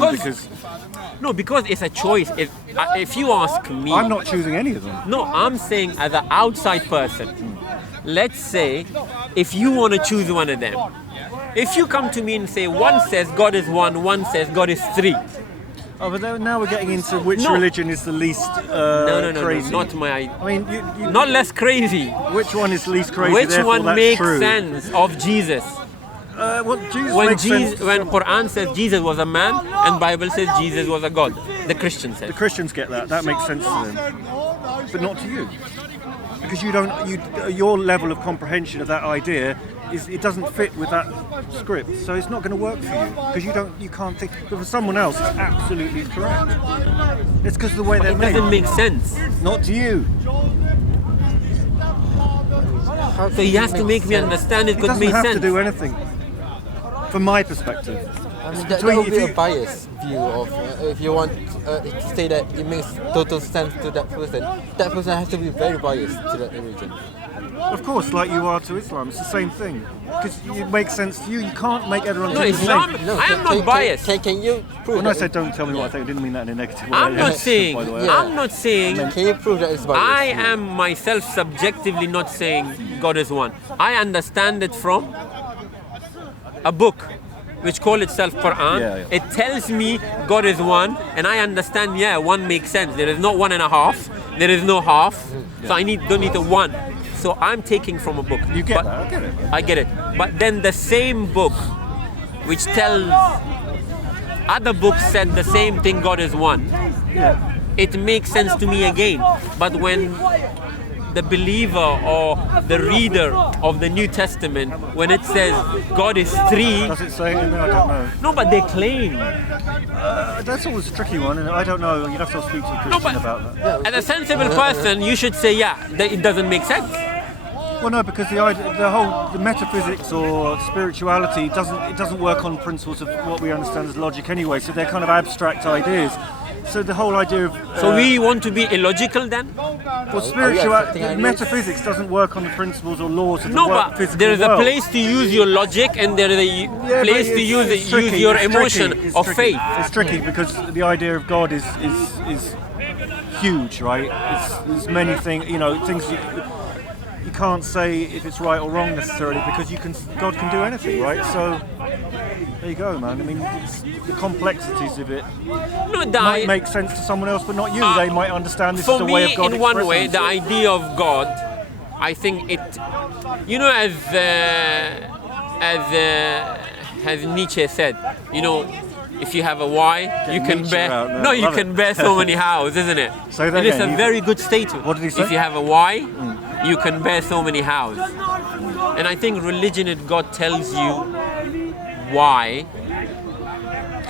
because it's a choice. If you ask me, I'm not choosing any of them. No, I'm saying as an outside person. Let's say if you want to choose one of them. If you come to me and say one says God is one says God is three. Oh, but now we're getting into which No. religion is the least No, crazy. not my. I mean, you, Not less crazy. which one is least crazy? Which therefore one that's makes true. sense of Jesus? Well, Jesus When makes sense. when Quran says Jesus was a man and Bible says Jesus was a God, the Christian says. The Christians get that. That makes sense to them, but not to you, because you don't. Your level of comprehension of that idea it doesn't fit with that script, so it's not going to work for you because you can't think. But for someone else, it's absolutely correct. It's because of the way they're It made. doesn't make sense. Not to you. So he has to make me understand it It could doesn't make have sense. to do anything. From my perspective. I mean, that Between- would if be you- a biased view of if you want to say that it makes total sense to that person has to be very biased to that religion. Of course, like you are to Islam, it's the same thing. Because it makes sense to you. You can't make everyone No, think the Islam. same. I am not biased. Can you prove When I that? said don't tell me what I think, I didn't mean that in a negative way. I'm not saying. By the way. I'm not saying. Can you prove that it's biased? I am myself subjectively not saying God is one. I understand it from a book which call itself Quran. Yeah. It tells me God is one, and I understand. Yeah, one makes sense. There is not one and a half. There is no half. So I don't need a one. So I'm taking from a book. You get But that, I get it. I get it. But then the same book, which tells other books said the same thing, God is one. Yeah. It makes sense to me again. But when the believer or the reader of the New Testament, when it says God is three, Does it say it in there? I don't know. no, but they claim. That's always a tricky one, and I don't know. You'd have to speak to a Christian but- about that. As a sensible person, you should say, yeah, that it doesn't make sense. Well, no, because the metaphysics or spirituality doesn't work on principles of what we understand as logic anyway. So they're kind of abstract ideas. So the whole idea of So we want to be illogical then? well, accepting ideas. metaphysics doesn't work on the principles or laws of No, the but physical there is a world. place to use your logic and there is a Yeah, but place to it's tricky, use your it's emotion tricky, it's of tricky. faith. It's tricky because the idea of God is huge, right? It's many things, things you can't say if it's right or wrong necessarily because God can do anything, right? So there you go, man. I mean, the complexities of it No, might make sense to someone else, but not you. They might understand this for is a me, way of God in one way, expressing the himself. idea of God, I think it, as Nietzsche said, if you have a why, you can Nietzsche bear. out now. No, you Love can it. bear so many hows, isn't it? Say that It is again. a very good statement. What did he say? If you have a why, you can bear so many hows. And I think religion and God tells you why.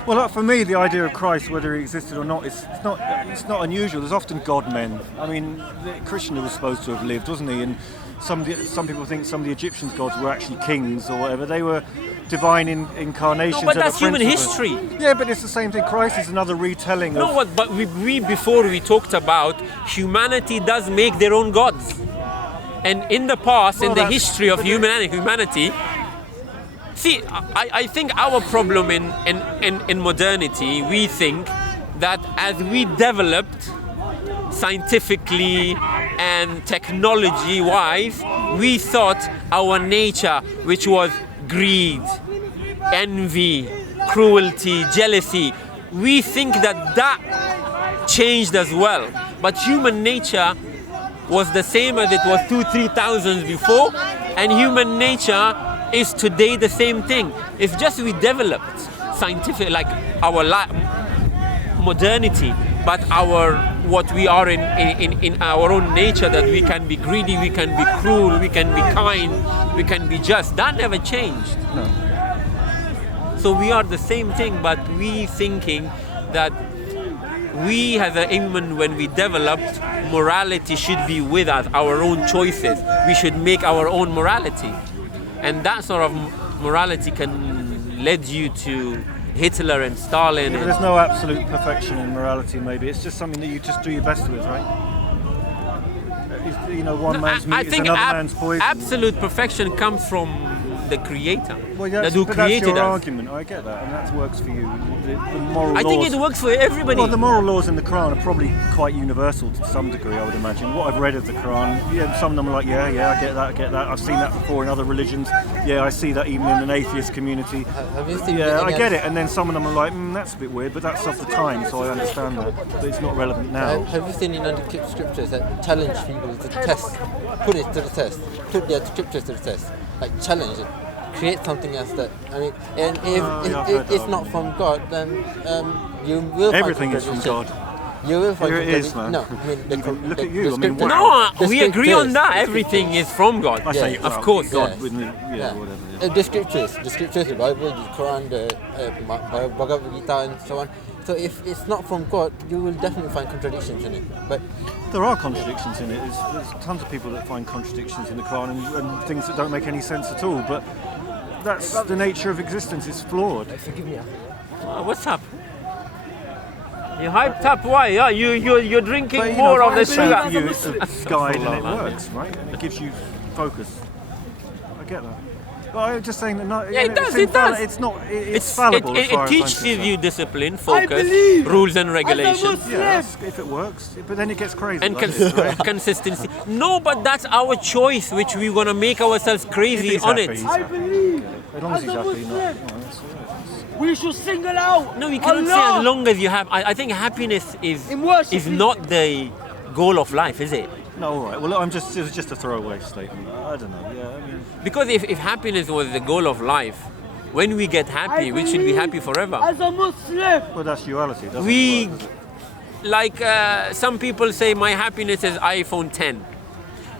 Well, for me, the idea of Christ, whether he existed or not, it's not unusual. There's often God men. I mean, Krishna was supposed to have lived, wasn't he? And some people think some of the Egyptians' gods were actually kings or whatever. They were divine incarnations. No, but of that's a human principle. history. Yeah, but it's the same thing. Christ is another retelling No, of. but we before we talked about humanity does make their own gods. And in the past, in Well, the that's- history of humanity, see, I think our problem in modernity, we think that as we developed, scientifically and technology-wise, we thought our nature, which was greed, envy, cruelty, jealousy, we think that changed as well. But human nature was the same as it was 2,000-3,000 before, and human nature is today the same thing. It's just we developed scientific, like our modernity, but what we are in our own nature, that we can be greedy, we can be cruel, we can be kind, we can be just. That never changed. No. So we are the same thing, but we thinking that we as a human, when we developed, morality should be with us, our own choices. We should make our own morality. And that sort of morality can lead you to Hitler and Stalin. Yeah, but there's no absolute perfection in morality, maybe. It's just something that you just do your best with, right? You know, one man's meat is another man's poison. Absolute perfection comes from the Creator. Well, yes, who but that's created your us. argument. I get that, and that works for you. The moral laws. I think it works for everybody. Well, the moral laws in the Quran are probably quite universal to some degree, I would imagine. What I've read of the Quran, yeah, some of them are like, yeah, I get that. I've seen that before in other religions. Yeah, I see that even in an atheist community. Have you seen Yeah, I get it. And then some of them are like, that's a bit weird, but that's of the time, so I understand that. But it's not relevant now. Have you seen in the scriptures that challenge people to test, put it to the test, put their scriptures to the test, like challenge it, create something else that, I mean, and if it's not from God, then you will find Everything is from God. You will find Here it is, man. No, I mean, Look at you, I mean, scriptures- wow. No, the we agree on scriptures- that. the Everything is from God. I say, of course. God, Yes. with the, Yeah. whatever. Yeah. The scriptures, the Bible, the Quran, the Bhagavad Gita, and so on. So if it's not from God, you will definitely find contradictions in it. But There are contradictions in it. There's tons of people that find contradictions in the Quran and things that don't make any sense at all. But that's the nature of existence. It's flawed. forgive me. What's up? You hyped up? Why? Yeah, you're drinking But, you more know, of the if I believe sugar. you, it's a guide and it works, right? And it gives you focus. I get that. But I'm just saying that not. Yeah, it does, it does. It's not. It's fallible. as far It as I'm teaches concerned. you discipline, focus, believe rules and as a regulations, Muslim. Yes, if it works. But then it gets crazy. and like this, right? consistency. No, but that's our choice, which we're gonna make ourselves If crazy he's on happy, it. he's I happy. believe As long as as he's a happy, Muslim, that's all right. we should single out No, you cannot say Allah as long as you have. I think happiness in worship. is not the goal of life, is it? No, all right. Well, it was just a throwaway statement. I don't know. Yeah, I mean, Because if happiness was the goal of life, when we get happy, we should be happy forever. As a Muslim, well, that's duality. Doesn't We, work, does it? like some people say, my happiness is iPhone 10.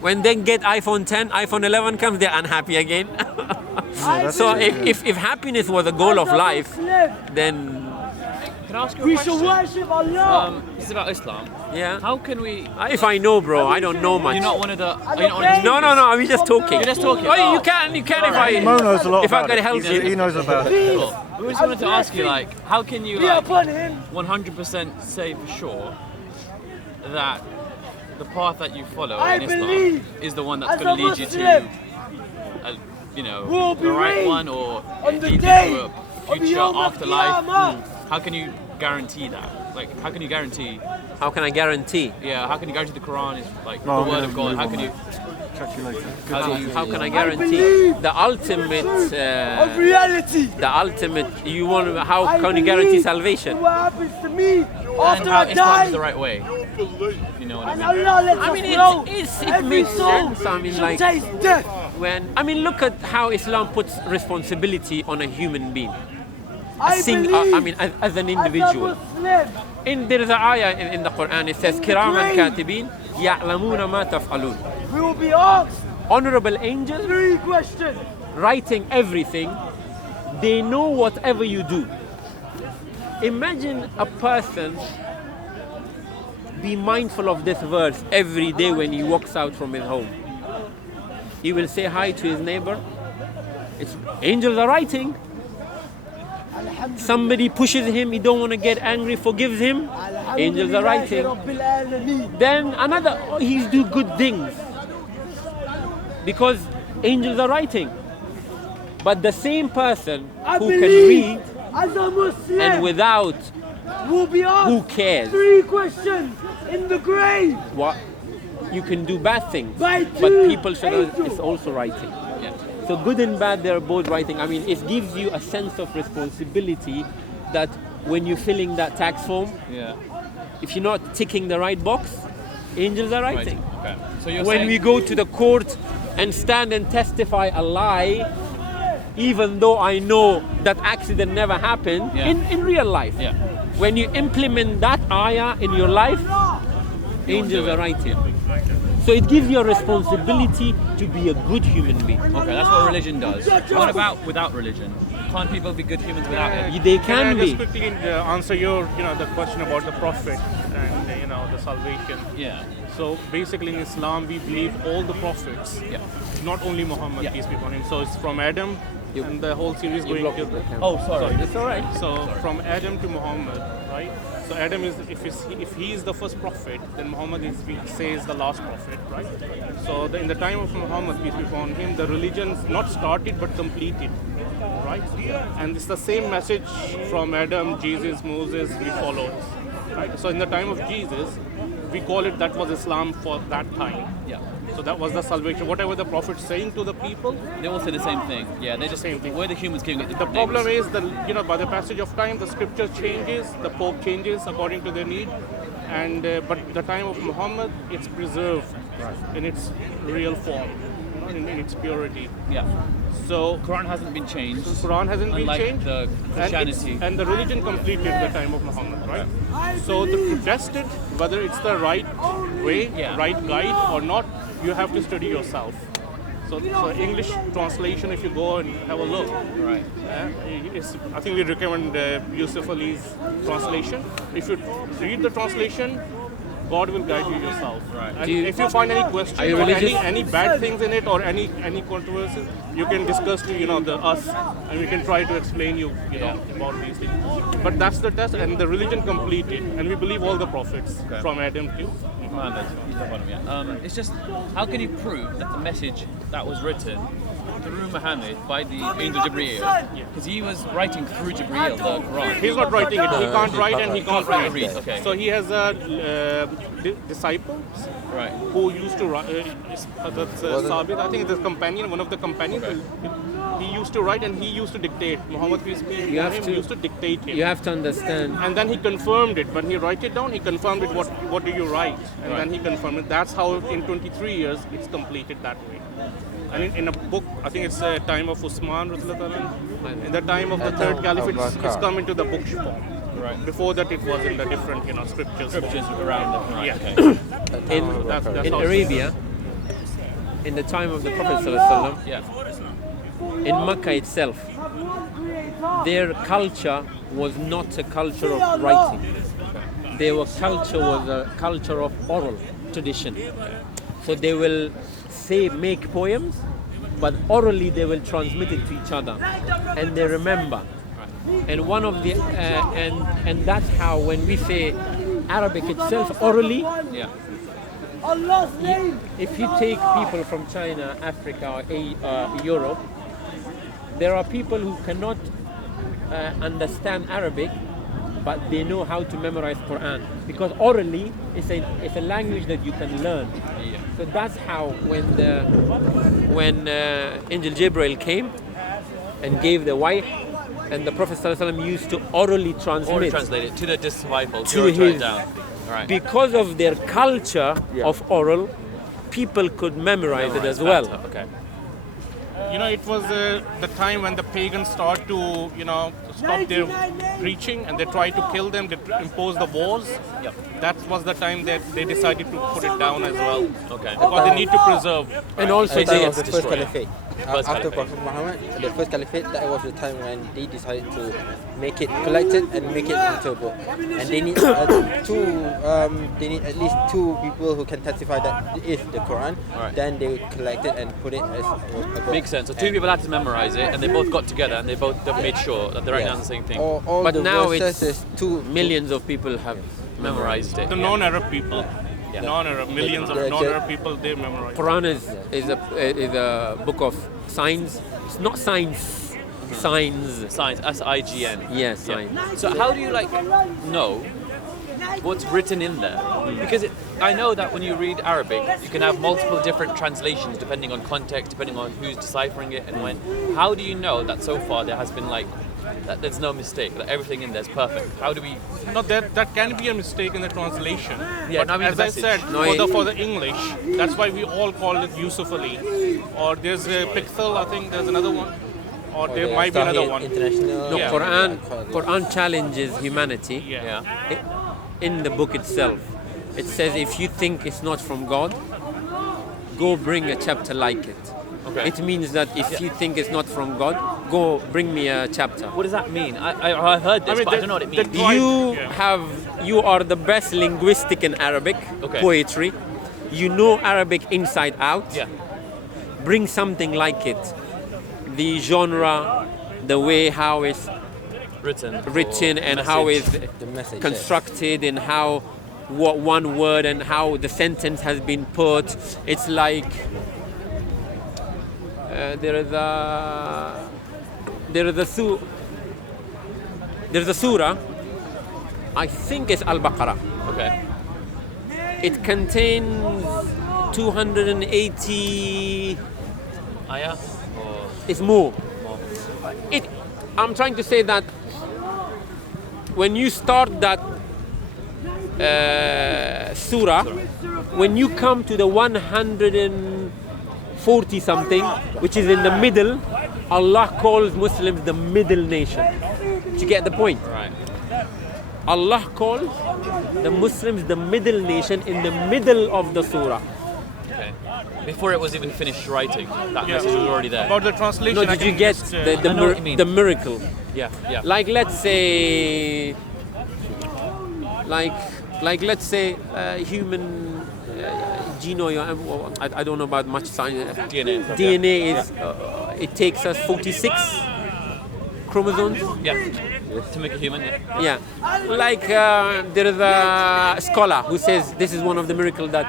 When they get iPhone 10, iPhone 11 comes, they're unhappy again. that's So true, if happiness was the goal of as a life, Muslim, then Can I ask you a we question? should worship Allah. This is about Islam. yeah. How can we? If I know, bro, I don't know much. You're not one of the. Are you not one of the No, are we just talking? You're just talking. Oh, you can if Mo knows a lot if I about could it. help He you. knows about it. Please, We just wanted to ask you, like, how can you, be like, upon him. 100% say for sure that the path that you follow I in Islam believe is the one that's as going to a lead you to, Muslim, the will be right raised one, or on the lead you day to a of future Yawm afterlife? al-Qiyamah. How can you guarantee that? Like, how can you guarantee? How can I guarantee? Yeah, how can you guarantee the Quran is like No, the I'm word gonna of God? move How on can you? Catch you later. How can I believe guarantee the ultimate? Of reality. The ultimate. You want? How I can you guarantee believe salvation? in what happens to me And after how I Islam die. is the right way. You know what I And mean? Allah lets I us mean, know it every makes soul sense. I mean, should like taste death. when look at how Islam puts responsibility on a human being. I believe As an individual. as a Muslim, There is an ayah in the Quran. It says, "Kiraman katibin ya'lamuna ma taf'alun." we will be asked Honorable angels 3 questions. writing everything. They know whatever you do. Imagine a person be mindful of this verse every day when he walks out from his home. He will say hi to his neighbor. Angels are writing. Somebody pushes him, he don't want to get angry, forgives him. Angels are writing. Then another, he's do good things because angels are writing. But the same person I who can believe read as a Muslim, and without will be asked Who cares? 3 questions in the grave. What? You can do bad things, By but 2 people should know angels. it's also writing. Yeah. So good and bad, they're both writing. I mean, it gives you a sense of responsibility that when you're filling that tax form, Yeah. if you're not ticking the right box, angels are writing. Okay. So you're When saying we go to the court and stand and testify a lie, even though I know that accident never happened, Yeah. in real life, Yeah. when you implement that ayah in your life, angels do it. are writing. So it gives you a responsibility to be a good human being. Okay, that's what religion does. What about without religion? Can't people be good humans without it? They Can I can just be. quickly answer your, the question about the prophet and the salvation? Yeah. So basically, in Islam, we believe all the prophets, Yeah. not only Muhammad, Yeah. peace be upon him. So it's from Adam, and the whole series going blocked to. the camera. Oh, sorry. It's all right. So from Adam to Muhammad, right? So Adam is, if he is the first prophet, then Muhammad is, we say, is the last prophet, right? So in the time of Muhammad, peace be upon him, the religion not started but completed, right? And it's the same message from Adam, Jesus, Moses, we follow, right? So in the time of Jesus, we call it that was Islam for that time. Yeah. So that was the salvation. Whatever the prophet saying to the people, They all say the same thing. Yeah, they just Same thing. We're the humans giving it the different problem names. is that by the passage of time, the scripture changes, the Pope changes according to their need, and but the time of Muhammad, it's preserved in its real form, in its purity. Yeah. So Quran hasn't been changed. the Quran hasn't been Unlike changed, the Christianity. and the religion completed the time of Muhammad, right? So to test it, whether it's the right way, Yeah. right guide or not, you have to study yourself. So English translation, if you go and have a look, Right. I think we recommend Yusuf Ali's translation. If you read the translation, God will guide you yourself. Right. And Do you- if you find any question Are you or religious? any bad things in it or any controversies, you can discuss to us, and we can try to explain you about these things. But that's the test, and the religion completed, and we believe all the prophets from Adam to. Muhammad, he's the bottom, yeah. It's just, how can you prove that the message that was written through Muhammad by the angel Jibreel, because he was writing through Jibreel, the Quran. He's not writing it. He can't write and he can't Can't read. read, okay. So he has a disciple Right. who used to write. That's Sabit. I think it's companion, one of the companions. He used to write and he used to dictate. Muhammad peace be You have upon him to- used to dictate him. You have to understand. And then he confirmed it. When he write it down, he confirmed it. What do you write? And then he confirmed it. That's how in 23 years it's completed that way. And in a book, I think it's the time of Usman, in the time of the third caliphate, it's come into the book form. Right. Before that, it was in the different, scriptures. Scriptures around it. Right. Yeah. Okay. That's In how it's- Arabia, in the time of the Prophet ﷺ, Yeah. in Mecca itself, their culture was not a culture of writing. Their culture was a culture of oral tradition. So they will make poems, but orally they will transmit it to each other, and they remember. And one of the and that's how when we say Arabic itself orally, Yeah. Allah's name. if you take people from China, Africa, or Europe, there are people who cannot understand Arabic, but they know how to memorize Quran, because orally it's a language that you can learn. Yeah. So that's how when Angel Jibreel came and gave the wahy, and the Prophet ﷺ used to orally Or transmit translate it to the disciple, to to write it his, down. Right. because of their culture of oral, people could memorize it as well. Okay. It was the time when the pagans start to, stop their preaching and they try to kill them, they impose the wars. Yep. That was the time that they decided to put it down as well. Okay. Because they need to preserve. And also At the time they, of the first destroy it. caliphate. First After caliphate. Prophet Muhammad, the first caliphate, that was the time when they decided to make it collected and make it into a book. And they need they need at least 2 people who can testify that it is the Quran. Right. Then they collect it and put it as a book. Makes sense. So 2 people had to memorize it, and they both got together, and they made sure that they're writing down the same thing. All but the now verses it's is 2 millions of people have Memorized it. The non-Arab people, non-Arab, millions of The- non-Arab people, they memorize. Quran is a book of signs. It's not science signs. Signs, S-I-G-N. Yeah, signs. So how do you like know what's written in there? Because I know that when you read Arabic, you can have multiple different translations depending on context, depending on who's deciphering it and when. How do you know that so far there has been like that there's no mistake, that everything in there is perfect? How do we? No, that can be a mistake in the translation. Yeah, but no, I mean as the I message. said, No, for the English, that's why we all call it Yusuf Ali. Or there's a Pixel, I think there's another one. Or there might be another one. International. No, Yeah. Quran challenges humanity. Yeah. In the book itself, it says if you think it's not from God, go bring a chapter like it. Okay. It means that if you think it's not from God, go bring me a chapter. What does that mean? I've heard this, but I don't know what it means. You are the best linguistic in Arabic, Okay. poetry. You know Arabic inside out. Yeah. Bring something like it. The genre, the way how it's Written and how it's The message. constructed and how what one word and how the sentence has been put. It's like there's a surah. I think it's Al-Baqarah. Okay. It contains 280. Ayah? Or It's more. more? I'm trying to say that when you start that surah, when you come to the 140 something, which is in the middle, Allah calls Muslims the middle nation. Do you get the point? Right. Allah calls the Muslims the middle nation in the middle of the surah. Okay. Before it was even finished writing, that message was already there. About the translation, No, I did you can get just, I know what you mean. the miracle? Yeah. Like let's say, let's say human genome. I don't know about much science. DNA. DNA is it takes us 46 chromosomes. Yeah. To make a human, yeah. Yeah, like there is a scholar who says this is one of the miracles that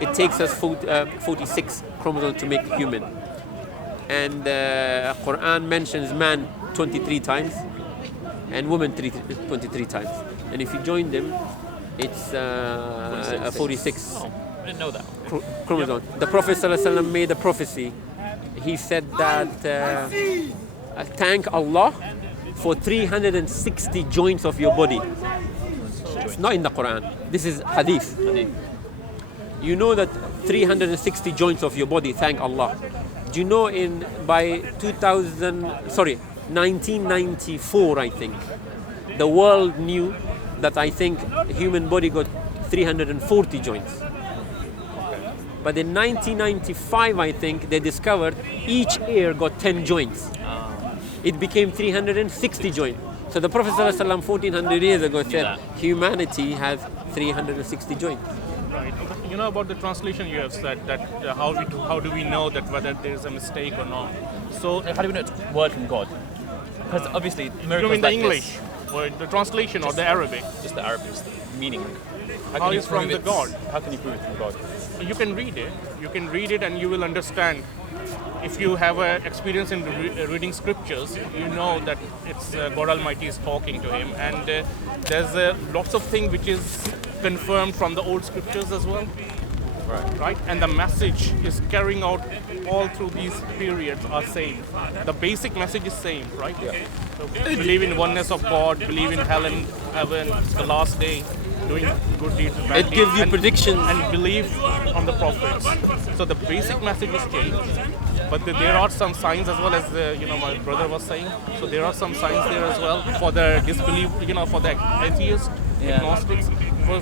it takes us 46 chromosomes to make human. And Quran mentions man 23 times and woman 23 times. And if you join them, it's 46 Oh, I didn't know that. chromosomes. The Prophet ﷺ made a prophecy. He said that thank Allah for 360 joints of your body. It's not in the Quran. This is hadith. You know that 360 joints of your body, thank Allah. Do you know by 1994, I think, the world knew that I think human body got 340 joints. But in 1995, I think, they discovered each ear got 10 joints. It became 360 joints. So the Prophet ﷺ 1400 years ago said humanity has 360 joints. Right. You know about the translation you have said that how do we know that whether there is a mistake or not? So How do we know it's word from God? Because obviously you miracles mean the like English or the translation or the Arabic? this, just the Arabic meaning. How you is from prove the God? How can you prove it from God? You can read it. You can read it and you will understand. If you have experience in reading scriptures, you know that it's God Almighty is talking to him, and there's lots of things which is confirmed from the old scriptures as well. Right? And the message is carrying out all through these periods are same. The basic message is same, right? Yeah. So believe in oneness of God, believe in hell and heaven, the last day, doing good deeds, bad It gives deeds, you predictions. and believe on the prophets. So the basic message is changed. But there are some signs as well as my brother was saying. So there are some signs there as well for the disbelief, for the atheists, agnostics, for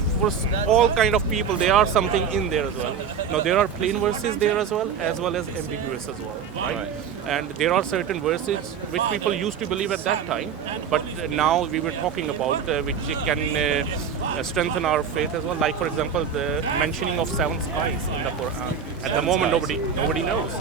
all kind of people. There are something in there as well. Now there are plain verses there as well as ambiguous as well, right? And there are certain verses which people used to believe at that time, but now we were talking about which can strengthen our faith as well. Like for example, the mentioning of 7 skies in the Quran. At the moment, nobody knows.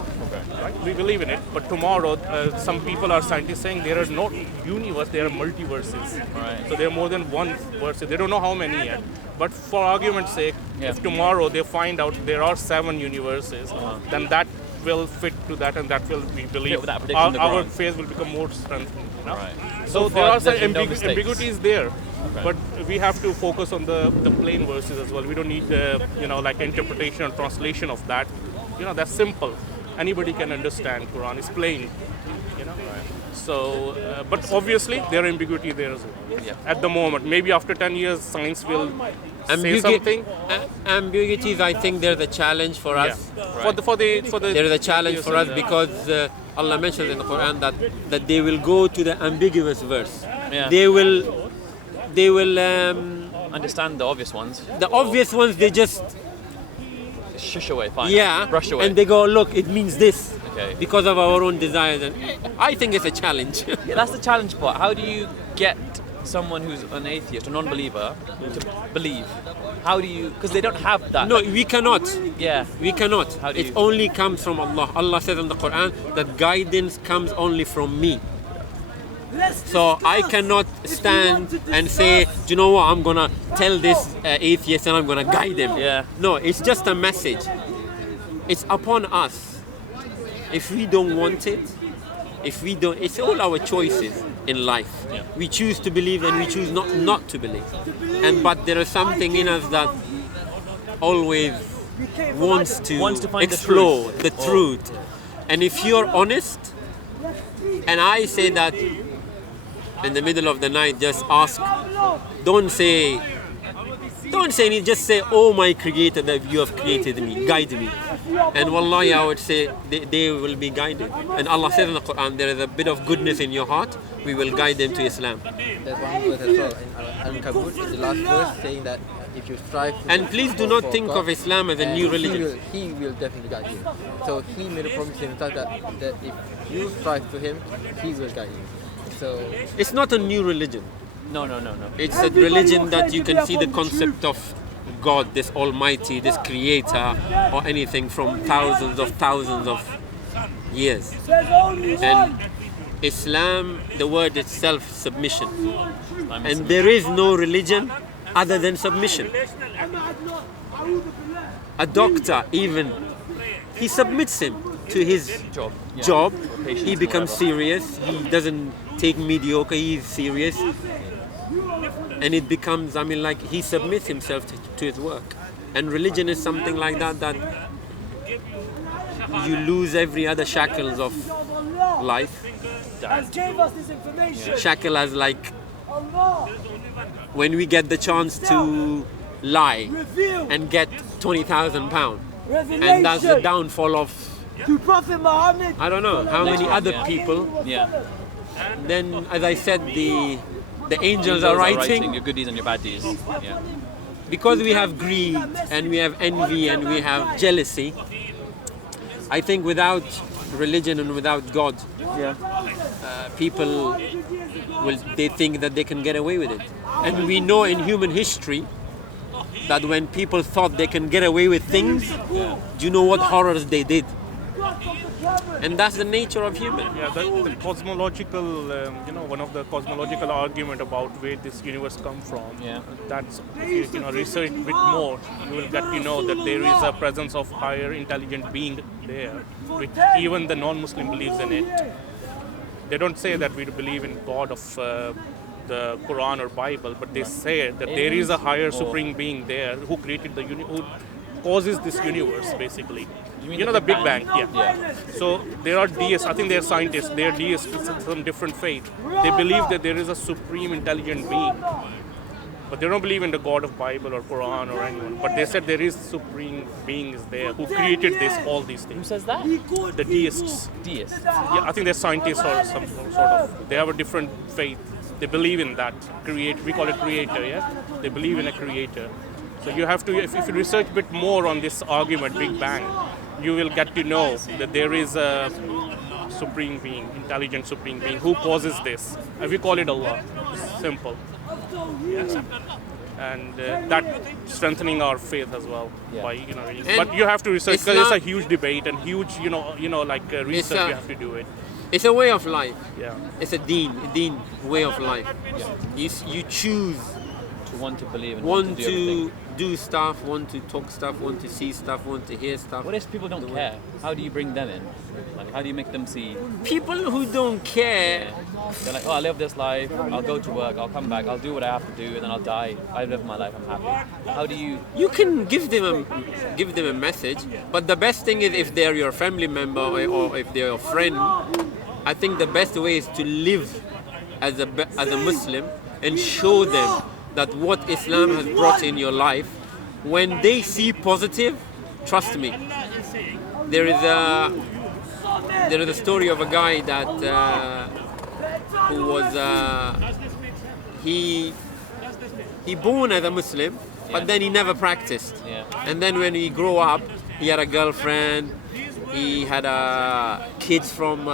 Right? We believe in it, but tomorrow some people are scientists saying there is no universe, there are multiverses. Right. So there are more than one verse. They don't know how many yet. But for argument's sake, if tomorrow they find out there are 7 universes, then that will fit to that, and that will, we believe, with that prediction in the our Quran. faith will become more strengthened. You know? Right. So So there far, are some there's been no mistakes. ambiguities there, but we have to focus on the plain verses as well. We don't need like interpretation or translation of that. That's simple. Anybody can understand. Quran is plain. So, but obviously there are ambiguity there as well. Yeah. At the moment, maybe after 10 years, science will say something. Ambiguities, I think they're the challenge for us. For the They're the challenge for us because Allah mentions in the Quran that they will go to the ambiguous verse. Yeah. They will Understand the obvious ones. the obvious ones they just Shush away, fine. Brush away. and they go, look, it means this Okay. because of our own desires, and I think it's a challenge. Yeah, that's the challenge part. How do you get someone who's an atheist, a non-believer, to believe? How do you? Because they don't have that. No, we cannot. Yeah. We cannot. How do It you- only comes from Allah. Allah says in the Quran that guidance comes only from me. So I cannot stand and say, do you know what, I'm gonna tell this atheist and I'm gonna guide him. Yeah. No, it's just a message. It's upon us. If we don't want it, it's all our choices in life. Yeah. We choose to believe and we choose not to believe. But there is something in us that always wants to find the explore truth. the truth. And if you're honest, and I say that in the middle of the night, just ask, don't say anything, just say, oh my creator, that you have created me, guide me. And wallahi, I would say they will be guided. And Allah says in the Quran, there is a bit of goodness in your heart, we will guide them to Islam. There's one verse as well in Al-Kabut, the last verse, saying that if you strive for And please do not for think God, of Islam as a and new religion. He will definitely guide you. So he made a promise to himself that if you strive for him, he will guide you. So It's not a new religion. No. It's a religion that you can see the concept of God, this Almighty, this Creator, or anything from thousands of years. And Islam, the word itself, submission. And there is no religion other than submission. A doctor, even, he submits him to his Job. Yeah. job. Patience He or becomes whatever. serious. He doesn't take mediocre. He's serious. And it becomes, he submits himself to his work. And religion is something like that you lose every other shackles of life. Gave us this information. Shackle as like Allah when we get the chance to lie revealed and get £20,000. revelation And that's the downfall of, to Prophet Muhammad. I don't know, how many other people. Yeah. Then, as I said, the angels Those are writing. your good deeds and your bad deeds. Yeah. Because we have greed and we have envy and we have jealousy, I think without religion and without God, people they think that they can get away with it. And we know in human history that when people thought they can get away with things, do you know what horrors they did? And that's the nature of human. Yeah, the cosmological, one of the cosmological argument about where this universe come from. Yeah. That's if you research a bit more, you will get to know that there is a presence of higher intelligent being there, which even the non-Muslim believes in it. They don't say that we believe in God of the Quran or Bible, but they say that there is a higher supreme being there who created the who causes this universe basically. mean The Big Bang? Yeah. So there are deists, I think they're scientists, they're deists with some different faith. They believe that there is a supreme intelligent being. But they don't believe in the God of Bible or Quran or anyone. But they said there is supreme beings there who created all these Who things. says that? The deists. Deists. Yeah, I think they're scientists or some sort of. They have a different faith. They believe in that. We call it creator, yeah? They believe in a creator. So you have to, if you research a bit more on this argument, Big Bang, you will get to know that there is a supreme being, intelligent supreme being, who causes this. And we call it Allah. It's simple. And that strengthening our faith as well. Yeah. By but you have to research because it's a Islam- huge debate and huge, research. You have to do it. It's a way of life. Yeah. It's a deen way of life. You choose To want to believe and want do to everything. do stuff, want to talk stuff, want to see stuff, want to hear stuff. What if people don't care? How do you bring them in? Like, how do you make them see? People who don't care, They're like, oh, I live this life. I'll go to work. I'll come back. I'll do what I have to do, and then I'll die. I live my life. I'm happy. How do you? you can give them a message, but the best thing is if they're your family member or if they're your friend, I think the best way is to live as a Muslim and show them that what Islam has brought in your life. When they see positive, trust me, there is a story of a guy that who was he born as a Muslim, but then he never practiced. Yeah. And then when he grew up, he had a girlfriend. He had kids from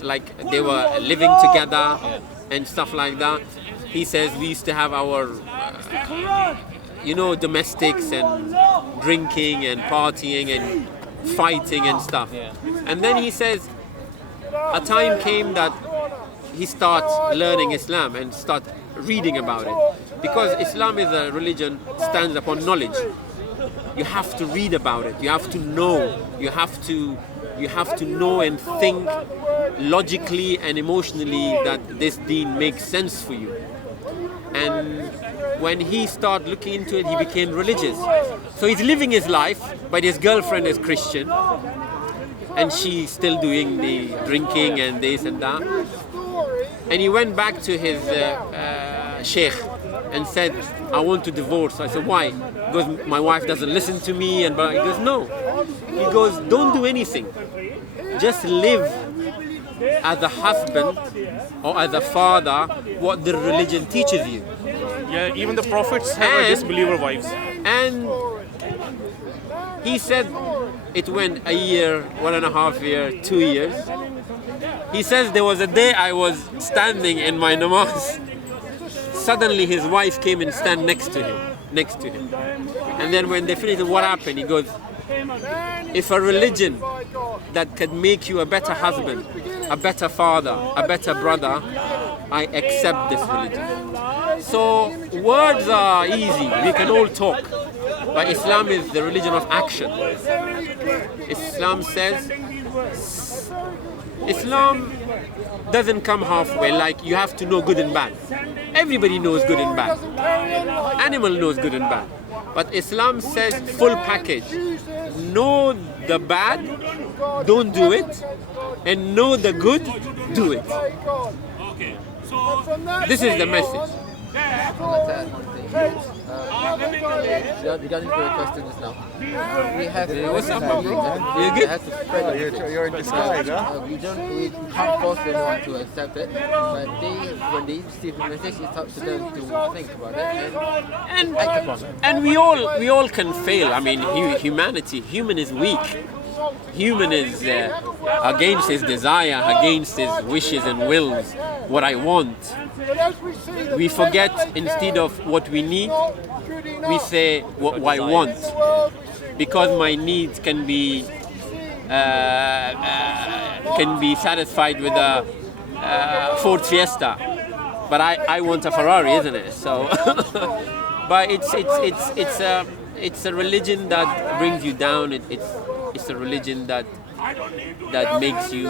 like they were living together and stuff like that. He says we used to have our domestics and drinking and partying and fighting and stuff. Yeah. And then he says a time came that he starts learning Islam and start reading about it, because Islam is a religion stands upon knowledge. You have to read about it. You have to know. You have to know and think logically and emotionally that this deen makes sense for you. And when he started looking into it, he became religious. So he's living his life, but his girlfriend is Christian, and she's still doing the drinking and this and that. And he went back to his sheikh and said, I want to divorce. I said, why? He goes, my wife doesn't listen to me. And he goes, no. He goes, don't do anything. Just live as a husband or as a father what the religion teaches you. Yeah, even the prophets have And- disbeliever wives. And he said it went a year, 1.5 years, 2 years. He says there was a day I was standing in my namaz. Suddenly his wife came and stand next to him. And then when they finished, what happened? He goes, if a religion that can make you a better husband, a better father, a better brother, I accept this religion. So words are easy, we can all talk, but Islam is the religion of action. Islam says, Islam doesn't come halfway, like you have to know good and bad. Everybody knows good and bad. Animal knows good and bad. But Islam says full package. Know the bad, don't do it, and know the good, do it. This is the message. Regarding your question just now, we have what's up, bro? You we good? have to spread it. You're in disguise, huh? We can't force anyone to accept it, but when they receive the message, it's up to them to think about it and act upon it. And we all can fail. I mean, human is weak. Human is against his desire, against his wishes and wills, what I want. We forget, instead of what we need, we say what I want. Because my needs can be satisfied with a Ford Fiesta, but I want a Ferrari, isn't it? So, but it's a religion that brings you down. It's a religion that makes you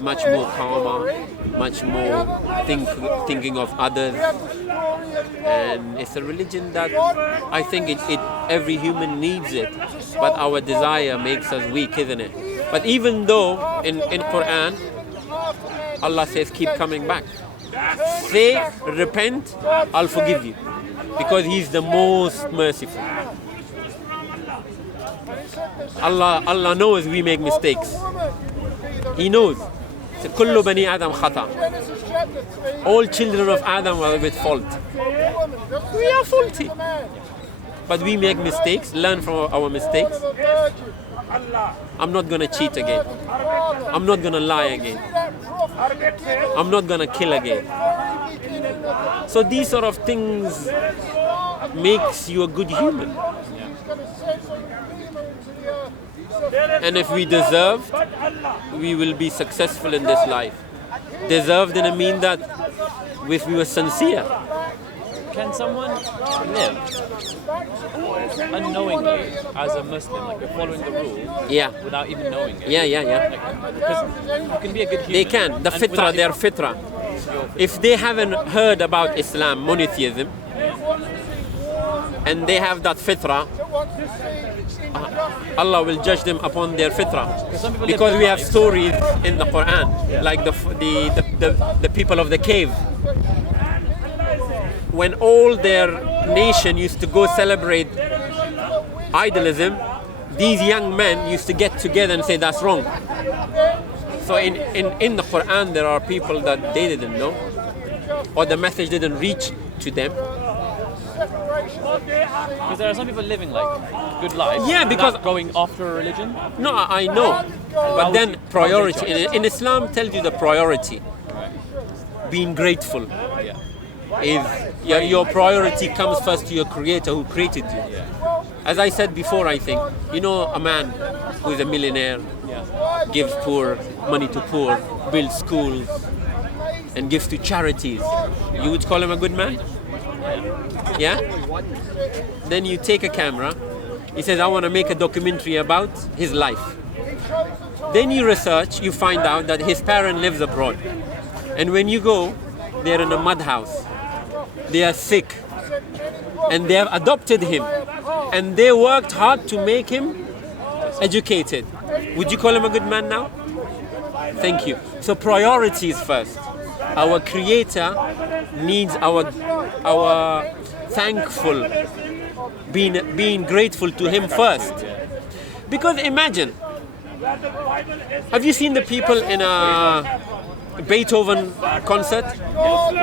much more calmer, much more thinking of others, and it's a religion that I think every human needs it, but our desire makes us weak, isn't it? But even though in Quran Allah says keep coming back, say repent, I'll forgive you, because He's the most merciful. Allah knows we make mistakes. He knows. كل بني آدم خطأ. All children of Adam are with fault. We are faulty. But we make mistakes, learn from our mistakes. I'm not going to cheat again. I'm not going to lie again. I'm not going to kill again. So these sort of things makes you a good human. And if we deserve, we will be successful in this life. Deserved in a mean that if we were sincere. Can someone live unknowingly as a Muslim, like you're following the rules, Yeah. without even knowing it? Yeah. Because you can be a good human. They can. The and fitra, without their even- fitra. If they haven't heard about Islam, monotheism, and they have that fitra, Allah will judge them upon their fitra. some people live Because their we have lives. stories in the Quran, like the people of the cave. When all their nation used to go celebrate idolism, these young men used to get together and say that's wrong. So in the Quran there are people that they didn't know, or the message didn't reach to them. Because there are some people living like good lives. Yeah, because- not going after a religion. No, I know. But then priority, in Islam tells you the priority. Being grateful Yeah. is your priority comes first to your creator who created you. As I said before, I think, you know, a man who is a millionaire, gives money to poor, builds schools, and gives to charities. You would call him a good man? Yeah? Then you take a camera, he says, I want to make a documentary about his life. Then you research, you find out that his parent lives abroad. And when you go, they're in a mud house. They are sick. And they have adopted him. And they worked hard to make him educated. Would you call him a good man now? Thank you. So priorities first. Our creator needs our thankful, being grateful to him first. Because imagine, have you seen the people in a Beethoven concert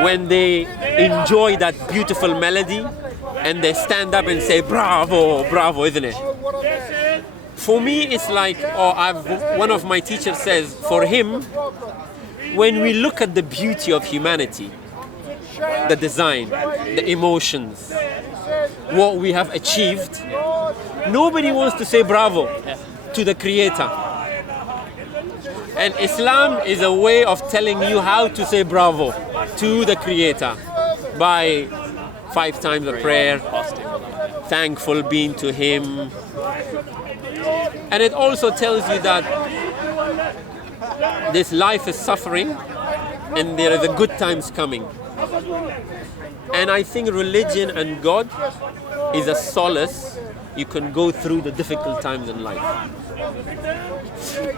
when they enjoy that beautiful melody and they stand up and say bravo, bravo, isn't it? For me, it's like, one of my teachers says, for him, when we look at the beauty of humanity, the design, the emotions, what we have achieved, nobody wants to say bravo to the creator. And Islam is a way of telling you how to say bravo to the creator by 5 times a prayer, thankful being to him. And it also tells you that this life is suffering and there are the good times coming. And I think religion and God is a solace you can go through the difficult times in life.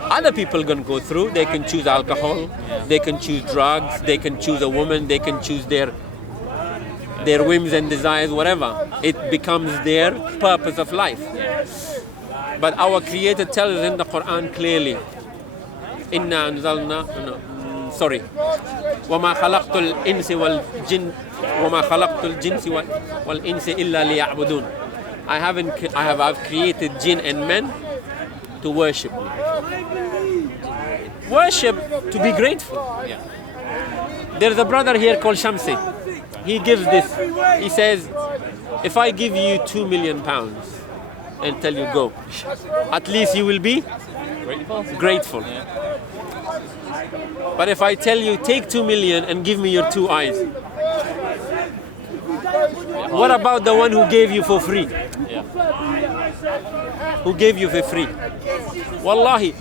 Other people can go through, they can choose alcohol, they can choose drugs, they can choose a woman, they can choose their whims and desires, whatever. It becomes their purpose of life. But our Creator tells us in the Quran clearly, Inna anzalna, وَمَا خَلَقْتُ الْإِنسِ وَالْجِنَّ وَمَا خَلَقْتُ الْجِنْسِ وَالْإِنسِ إِلَّا لِيَعْبُدُونَ. I've created jinn and men to worship me. Worship to be grateful. There's a brother here called Shamsi. He gives this. He says, if I give you £2 million and tell you go, at least you will be grateful. But if I tell you take 2 million and give me your 2 eyes, what about the one who gave you for free? Who gave you for free? Wallahi,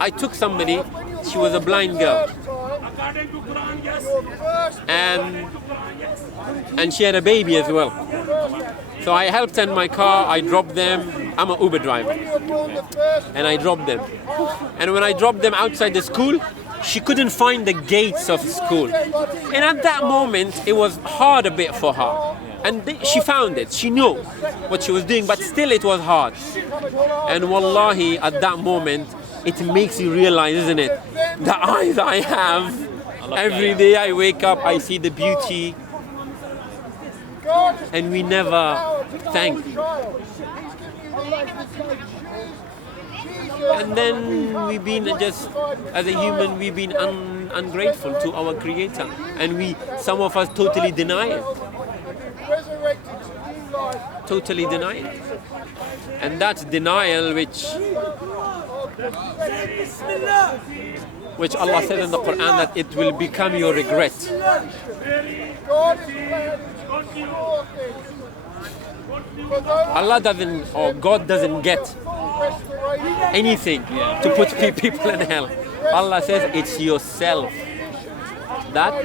I took somebody, she was a blind girl. And she had a baby as well. So I helped her in my car, I dropped them. I'm an Uber driver. And I dropped them. And when I dropped them outside the school, she couldn't find the gates of school. And at that moment, it was hard a bit for her. And she found it. She knew what she was doing, but still it was hard. And wallahi, at that moment, it makes you realize, isn't it? The eyes I have. Every day I wake up, I see the beauty. And we never thank. And then we've been just, as a human, we've been ungrateful to our Creator. And some of us totally deny it. Totally deny it. And that's denial which which Allah says in the Quran that it will become your regret. Allah doesn't, or God doesn't get anything to put people in hell. Allah says it's yourself that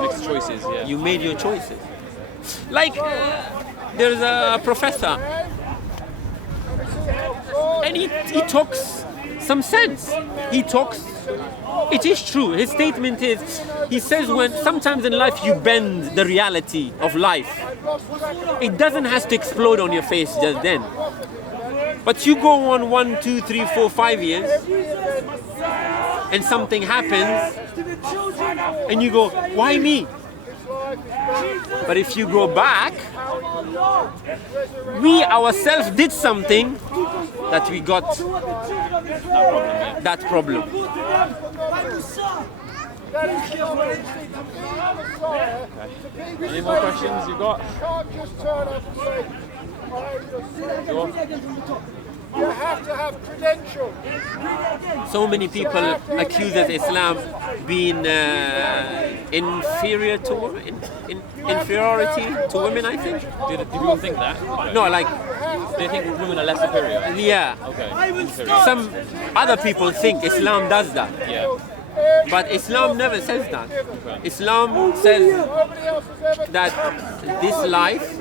Makes choices, yeah. you made your choices. Like there's a professor and he talks some sense. He talks, it is true. His statement is, he says when sometimes in life you bend the reality of life. It doesn't have to explode on your face just then. But you go on 1, 2, 3, 4, 5 years and something happens and you go, why me? But if you go back, we ourselves did something that we got that problem. Any more questions you got? Go on. You have to have credentials. So many people accuse Islam being inferior to women, inferiority to women, I think. Do people think that? No, like, They think women are less superior. yeah. Okay. Some other people think Islam does that. Yeah. But Islam never says that. Islam says that this life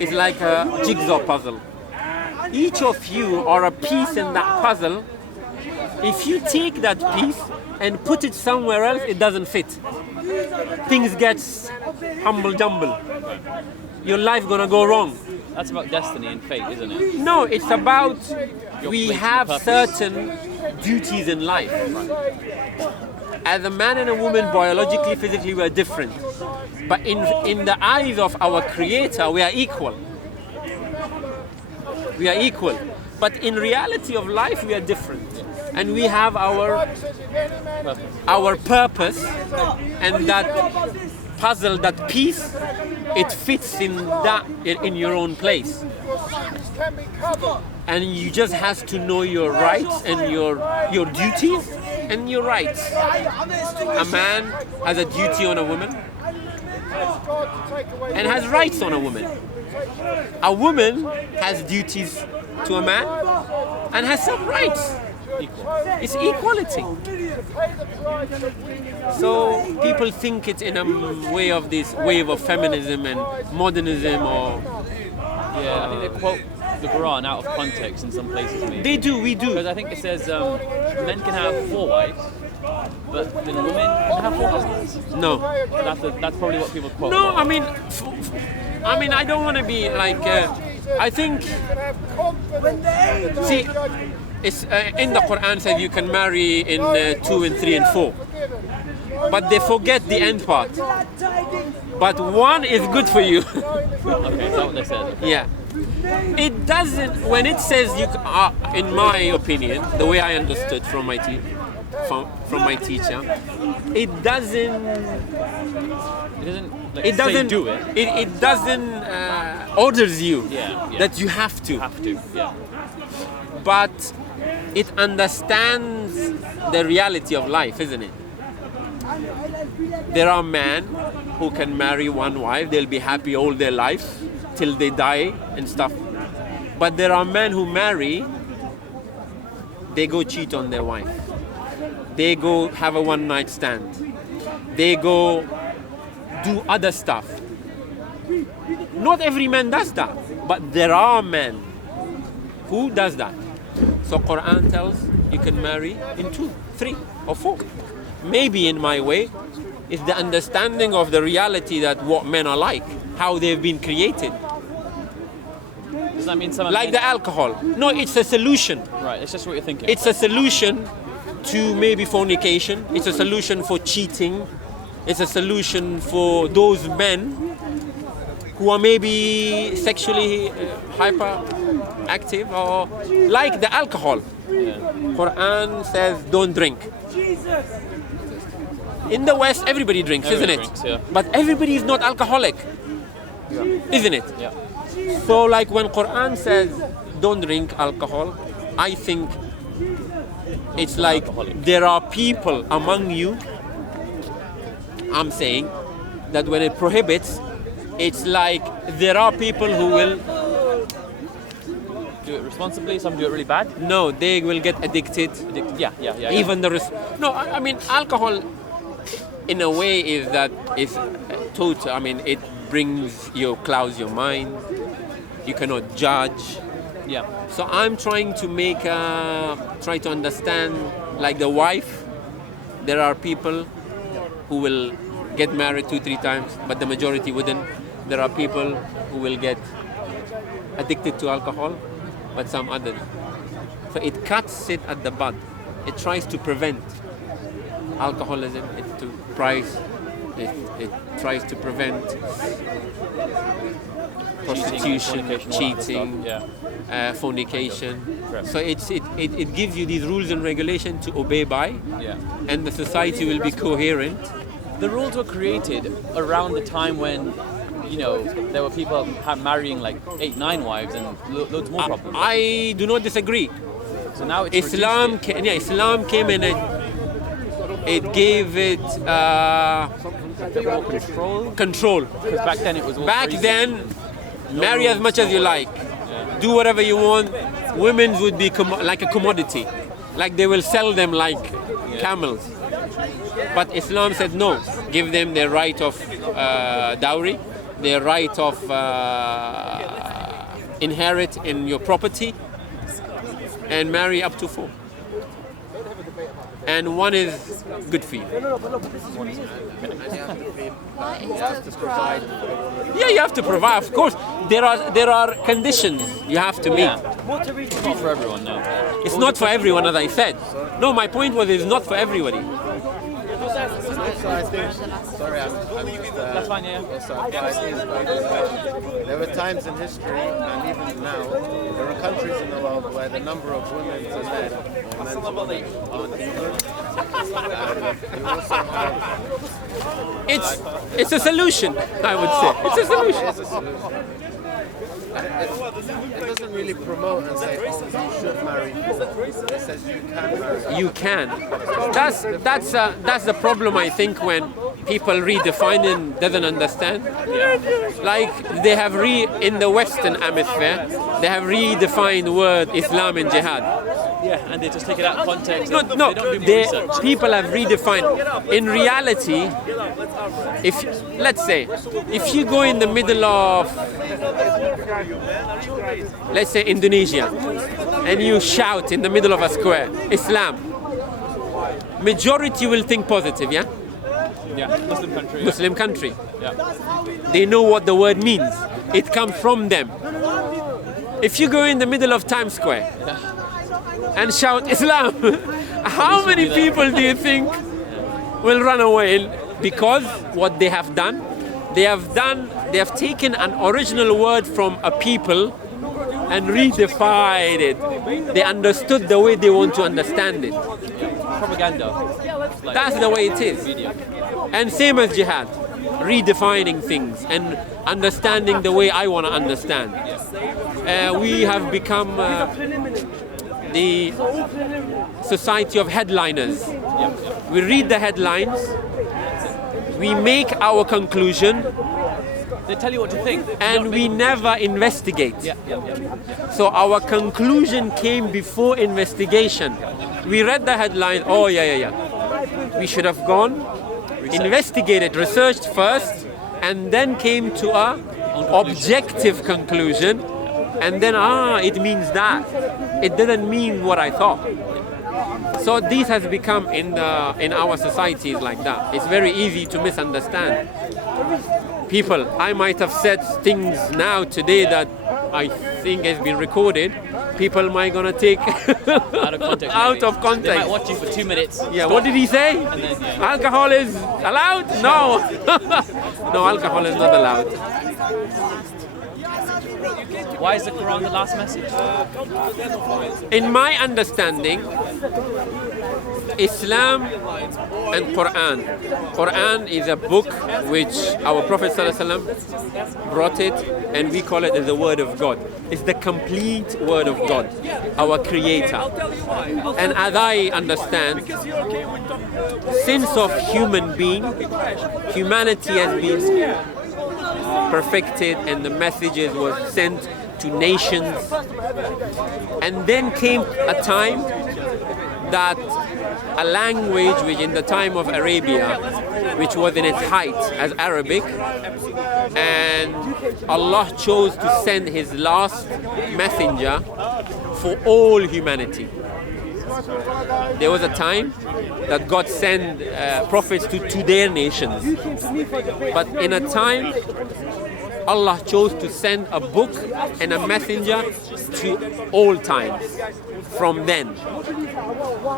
is like a jigsaw puzzle. Each of you are a piece in that puzzle. If you take that piece and put it somewhere else, it doesn't fit. Things get humble jumble. Your life gonna go wrong. That's about destiny and fate, isn't it? No, it's about we place, have your purpose. certain duties in life. As a man and a woman, biologically, physically, we are different. But in the eyes of our Creator, we are equal. We are equal. But in reality of life, we are different. And we have our purpose, and that puzzle, that piece, it fits in your own place. And you just have to know your rights and your duties and your rights. A man has a duty on a woman and has rights on a woman. A woman has duties to a man and has some rights. It's equality. So people think it's in a way of this wave of feminism and modernism, or Yeah, I think they quote the Quran out of context in some places. Maybe. they do, we do. Because I think it says men can have 4 wives, but then women can have 4 husbands. No, That's probably what people quote. no. I mean, I don't want to be like. I think. See, it's in the Quran says you can marry in 2 and 3 and 4, but they forget the end part. But 1 is good for you. Okay, is that what they said? Yeah. It doesn't, when it says you, in my opinion, the way I understood from my teacher, it doesn't It doesn't say do it. It doesn't orders you Yeah. that you have to, Yeah. but it understands the reality of life, isn't it? There are men who can marry 1 wife, they'll be happy all their life till they die and stuff. But there are men who marry, they go cheat on their wife. They go have a 1-night stand. They go do other stuff. Not every man does that, but there are men who does that. So Quran tells you can marry in 2, 3 or 4. Maybe in my way, it's the understanding of the reality that what men are like, how they've been created. Does that mean someone Like the alcohol. No, it's a solution. Right, it's just what you're thinking. It's a solution to maybe fornication. It's a solution for cheating. It's a solution for those men who are maybe sexually hyperactive, or like the alcohol. Quran says don't drink. In the West, everybody drinks, Everybody isn't it? drinks, yeah. But everybody is not alcoholic, isn't it? Yeah. So like when Quran says don't drink alcohol, I think It's like there are people among you, I'm saying, that when it prohibits, it's like there are people who will do it responsibly, some do it really bad. no, they will get addicted. Yeah. Even no, I mean alcohol, in a way, is total. I mean, it clouds your mind. You cannot judge. Yeah. So I'm trying to try to understand, like the wife. There are people who will get married 2-3 times, but the majority wouldn't. There are people who will get addicted to alcohol, but some others. So it cuts it at the bud. It tries to prevent alcoholism. It tries to prevent prostitution, cheating, fornication. Correct. So it gives you these rules and regulations to obey by, and the society will be coherent. The rules were created around the time when, there were people marrying like 8-9 wives and loads more problems. I do not disagree. So now it's Islam came and it gave it control. Because back then it was all Back crazy. then, marry as much as you like, do whatever you want. Women would be like a commodity, like they will sell them like camels. But Islam said no, give them their right of dowry, their right of inherit in your property, and marry up to 4. And one is good for you. Yeah, you have to provide. Of course, there are conditions you have to meet. It's not for everyone, no. It's not for everyone, as I said. No, my point was it's not for everybody. So I think, sorry, I'm just... That's fine, yeah. There were times in history, and even now, there are countries in the world where the number of women to men, or men to women, aren't even. You also have... It's a solution, I would say. It's a solution. It's a solution. It doesn't really promote and say, oh, you should marry 4. It says you can marry. You can. That's the problem, I think, when people redefine and doesn't understand. Like they have in the Western hemisphere, they have redefined the word Islam and jihad. Yeah, and they just take it out of context. No, They don't do more research. people have redefined. In reality, let's say, if you go in the middle of, let's say, Indonesia, and you shout in the middle of a square, Islam, majority will think positive, yeah? Yeah, Muslim country. Muslim country. Yeah. They know what the word means. It comes from them. If you go in the middle of Times Square and shout Islam, how many people do you think will run away? Because what they have done, they have taken an original word from a people and redefined it. They understood the way they want to understand it. Propaganda. That's the way it is. Media. And same as jihad, redefining things and understanding the way I want to understand. We have become the society of headliners. We read the headlines, we make our conclusion, They tell you what to think. and we never investigate. Yeah. So our conclusion came before investigation. We read the headline, oh yeah. We should have gone, investigated, researched first, and then came to a objective conclusion, and then it means that. It didn't mean what I thought. So this has become in our societies like that. It's very easy to misunderstand people. I might have said things now today that I think has been recorded. People might gonna take Out of context. out of They context. might watch you for 2 minutes. Yeah, stop, what did he say? and then, yeah. Alcohol is allowed? No. No, alcohol is not allowed. Why is the Quran the last message? In my understanding, Islam and Quran is a book which our Prophet ﷺ brought it and we call it the Word of God. It's the complete Word of God, our Creator. And as I understand, since of human being, humanity has been perfected and the messages was sent to nations. And then came a time that a language which in the time of Arabia, which was in its height as Arabic, and Allah chose to send his last messenger for all humanity. There was a time that God sent prophets to their nations, but in a time Allah chose to send a book and a messenger to all times from then.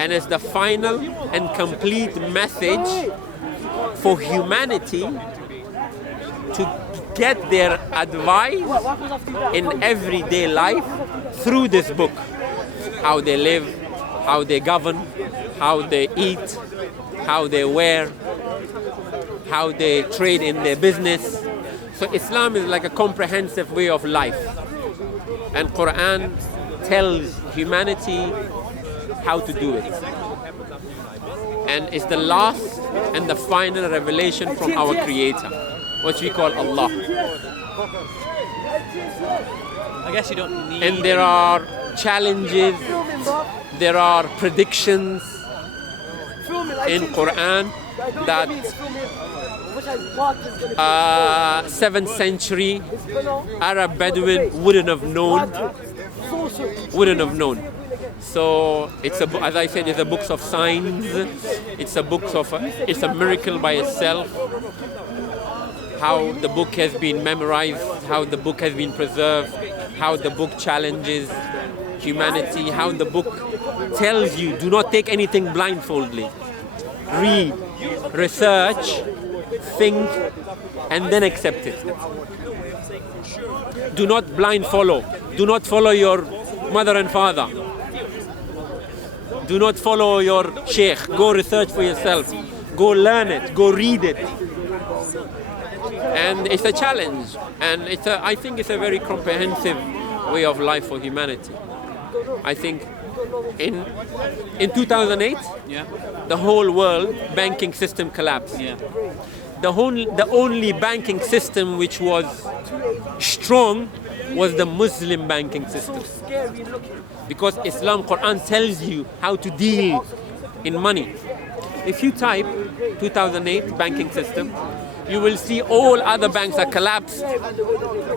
And it's the final and complete message for humanity to get their advice in everyday life through this book. How they live, how they govern, how they eat, how they wear, how they trade in their business. So Islam is like a comprehensive way of life. And Quran tells humanity how to do it. And it's the last and the final revelation from our Creator, which we call Allah. I guess you don't need... And there are challenges, there are predictions in Quran that 7th century Arab Bedouin wouldn't have known. So it's a, as I said, it's a book of signs. It's a miracle by itself. How the book has been memorized, how the book has been preserved, how the book challenges humanity, how the book tells you do not take anything blindfoldly. Read, research, think, and then accept it. Do not blind follow. Do not follow your mother and father. Do not follow your sheikh. Go research for yourself. Go learn it. Go read it. And it's a challenge. And I think it's a very comprehensive way of life for humanity. I think in 2008, the whole world banking system collapsed. The only banking system which was strong was the Muslim banking system. Because Islam, Quran tells you how to deal in money. If you type 2008 banking system, you will see all other banks are collapsed.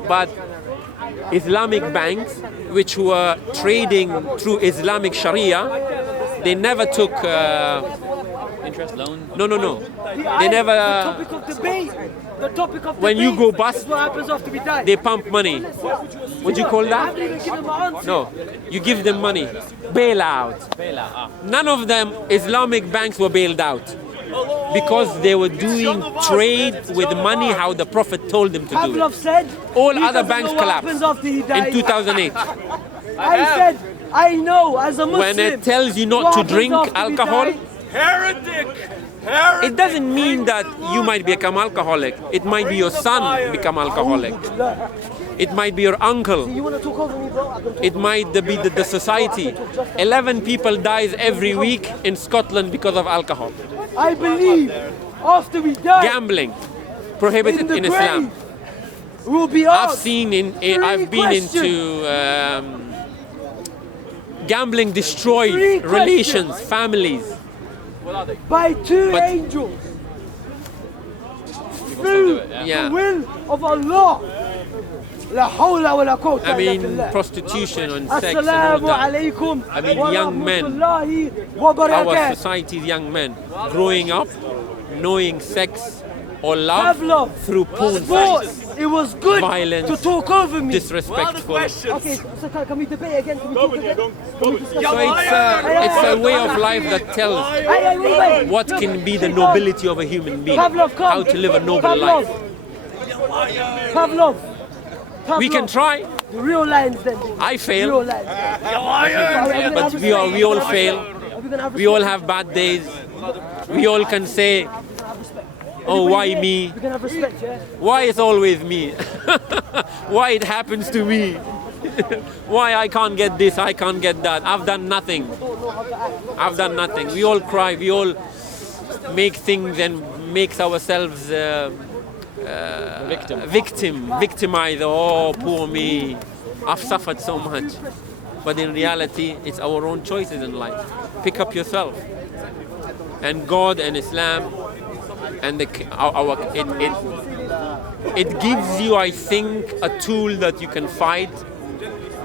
But Islamic banks, which were trading through Islamic Sharia, they never took... interest loan? No. They never... The topic of when you go bust, what happens after we die. they pump money. What do you call that? No, you give them money. Bailout. None of them Islamic banks were bailed out because they were doing trade with money how the Prophet told them to do it. Said, all other banks collapsed in 2008. I said, I know as a Muslim. When it tells you not to drink alcohol, heretic. It doesn't mean that you might become alcoholic. It might be your son become alcoholic. It might be your uncle. It might be the society. 11 people dies every week in Scotland because of alcohol. I believe after we die, gambling prohibited in Islam. We'll be I've been into gambling destroyed relations, families. By two angels through the will of Allah. I mean, prostitution and sex and all that. I mean, young men, our society's young men, growing up, knowing sex or love through porn sites. It was good violence, to talk over me. Disrespectful. Okay, so can we debate again? Can we talk again? It's a way of life that tells what can be the nobility of a human being, how to live a noble life. Pavlov. We can try. The real lines then. I fail. But we all fail. We all have bad days. We all can say, oh, why me? We can have respect, yeah? Why it's always me? Why it happens to me? Why I can't get this, I can't get that. I've done nothing. I've done nothing. We all cry, we all make things and makes ourselves victimize. Oh, poor me. I've suffered so much. But in reality, it's our own choices in life. Pick up yourself. And God and Islam and it gives you, I think, a tool that you can fight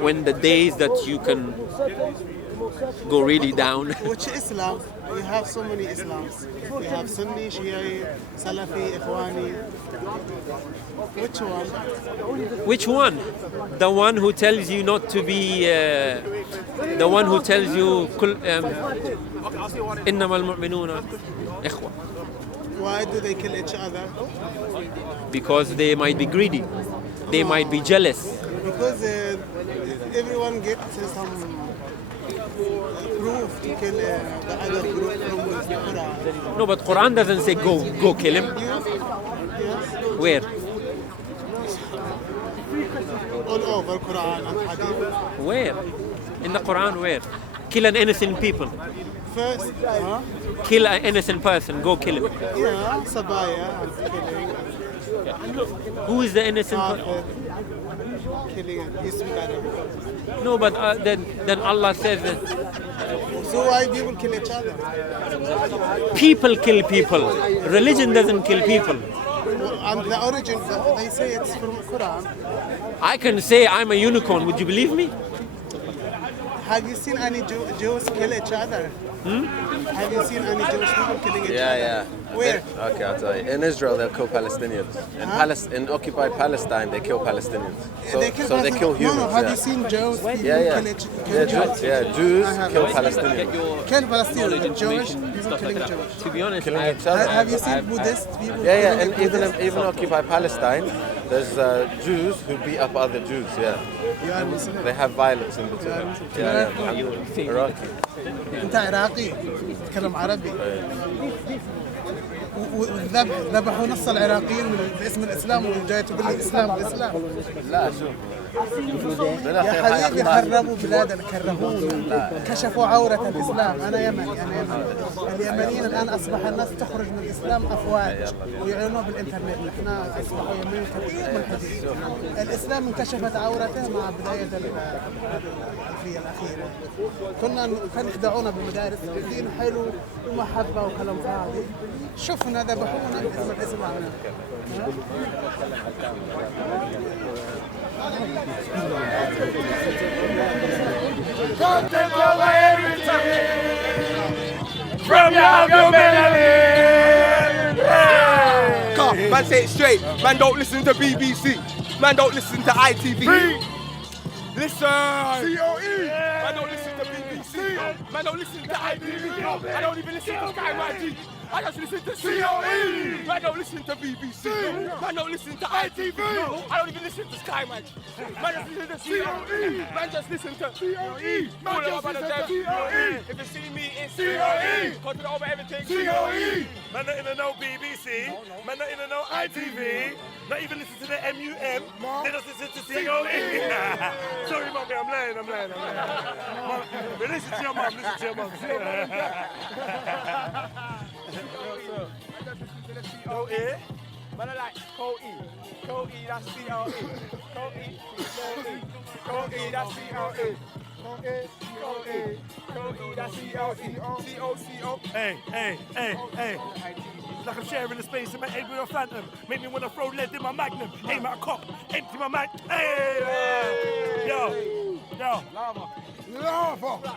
when the days that you can go really down. Which Islam? We have so many Islams. We have Sunni, Shia, Salafi, Ikhwani. Which one? Which one? The one who tells you not to be, the one who tells you, إنما المؤمنون إخوة. Why do they kill each other? Because they might be greedy. They might be jealous. Because everyone gets some proof to kill the other group from the Quran. No, but Quran doesn't say go kill him. Yes. Where? All over Quran and Hadith. Where? In the Quran, where? Kill an innocent people. First, Kill an innocent person, go kill him. yeah, Sabaya and killing. Who is the innocent person? Killing. You speak Arabic. No, but then Allah says that So why people kill each other? people kill people. Religion doesn't kill people. And the origin, they say it's from Quran. I can say I'm a unicorn. Would you believe me? Have you seen any Jews kill each other? Have you seen any Jewish people killing each other? Yeah. Where? Okay, I'll tell you. In Israel, they'll kill Palestinians. In occupied Palestine, they kill Palestinians. So they kill humans. No, have you seen Jews people kill each other? Jews kill Palestinians. Kill Palestinians, Jewish people killing Jewish. To be honest, Killing each other. Have you seen Buddhist people Yeah, killing and Buddhist even people? occupied Palestine, there's Jews who beat up other Jews. Yeah, You are Muslim. they have violence in between. Iraqi. أنت عراقي تتكلم عربي ذبحوا نص العراقيين باسم الإسلام وجاي تقول لي الإسلام الإسلام لا شوف يا حبيبي خربوا بلادنا كرهونا كشفوا عورة الإسلام أنا يمني اليمنيين الآن أصبح الناس تخرج من الإسلام أفواج ويعلنوا بالإنترنت نحن أصبحوا يمنيين كثير ملحدين الإسلام انكشفت عورته مع بداية الألفية الأخيرة كان يخدعونا بالمدارس الدين حلو ومحبة وكلام فاضي شفنا ذبحونا باسم الإسلام ContentCOE everything from your melanin. Man, say it straight. Man, don't listen to BBC. Man, don't listen to ITV. Listen. COE. Man, don't listen to BBC. Man, don't listen to ITV. I don't even listen to Sky Magic. I just listen to COE. Man, don't listen to BBC. Man, don't listen to ITV. I don't even listen to Sky Magic. Man, just listen to COE. Man, just listen to COE. Man, just listen to COE. If you see me in COE, content over everything. COE. Man, not even know BBC. Man, not even know ITV. Not even listen to the MUM. They just listen to COE. Sorry, mommy, I'm lying. Mom, but listen to your mom. COE. Man, I like COE. COE, that's COE. COE, that's COE. COE, that's COE. COCO. Hey. Like I'm sharing the space in my head with a phantom. Make me wanna throw lead in my magnum. Aim at a cop, empty my mag. Hey! Yo. Lava.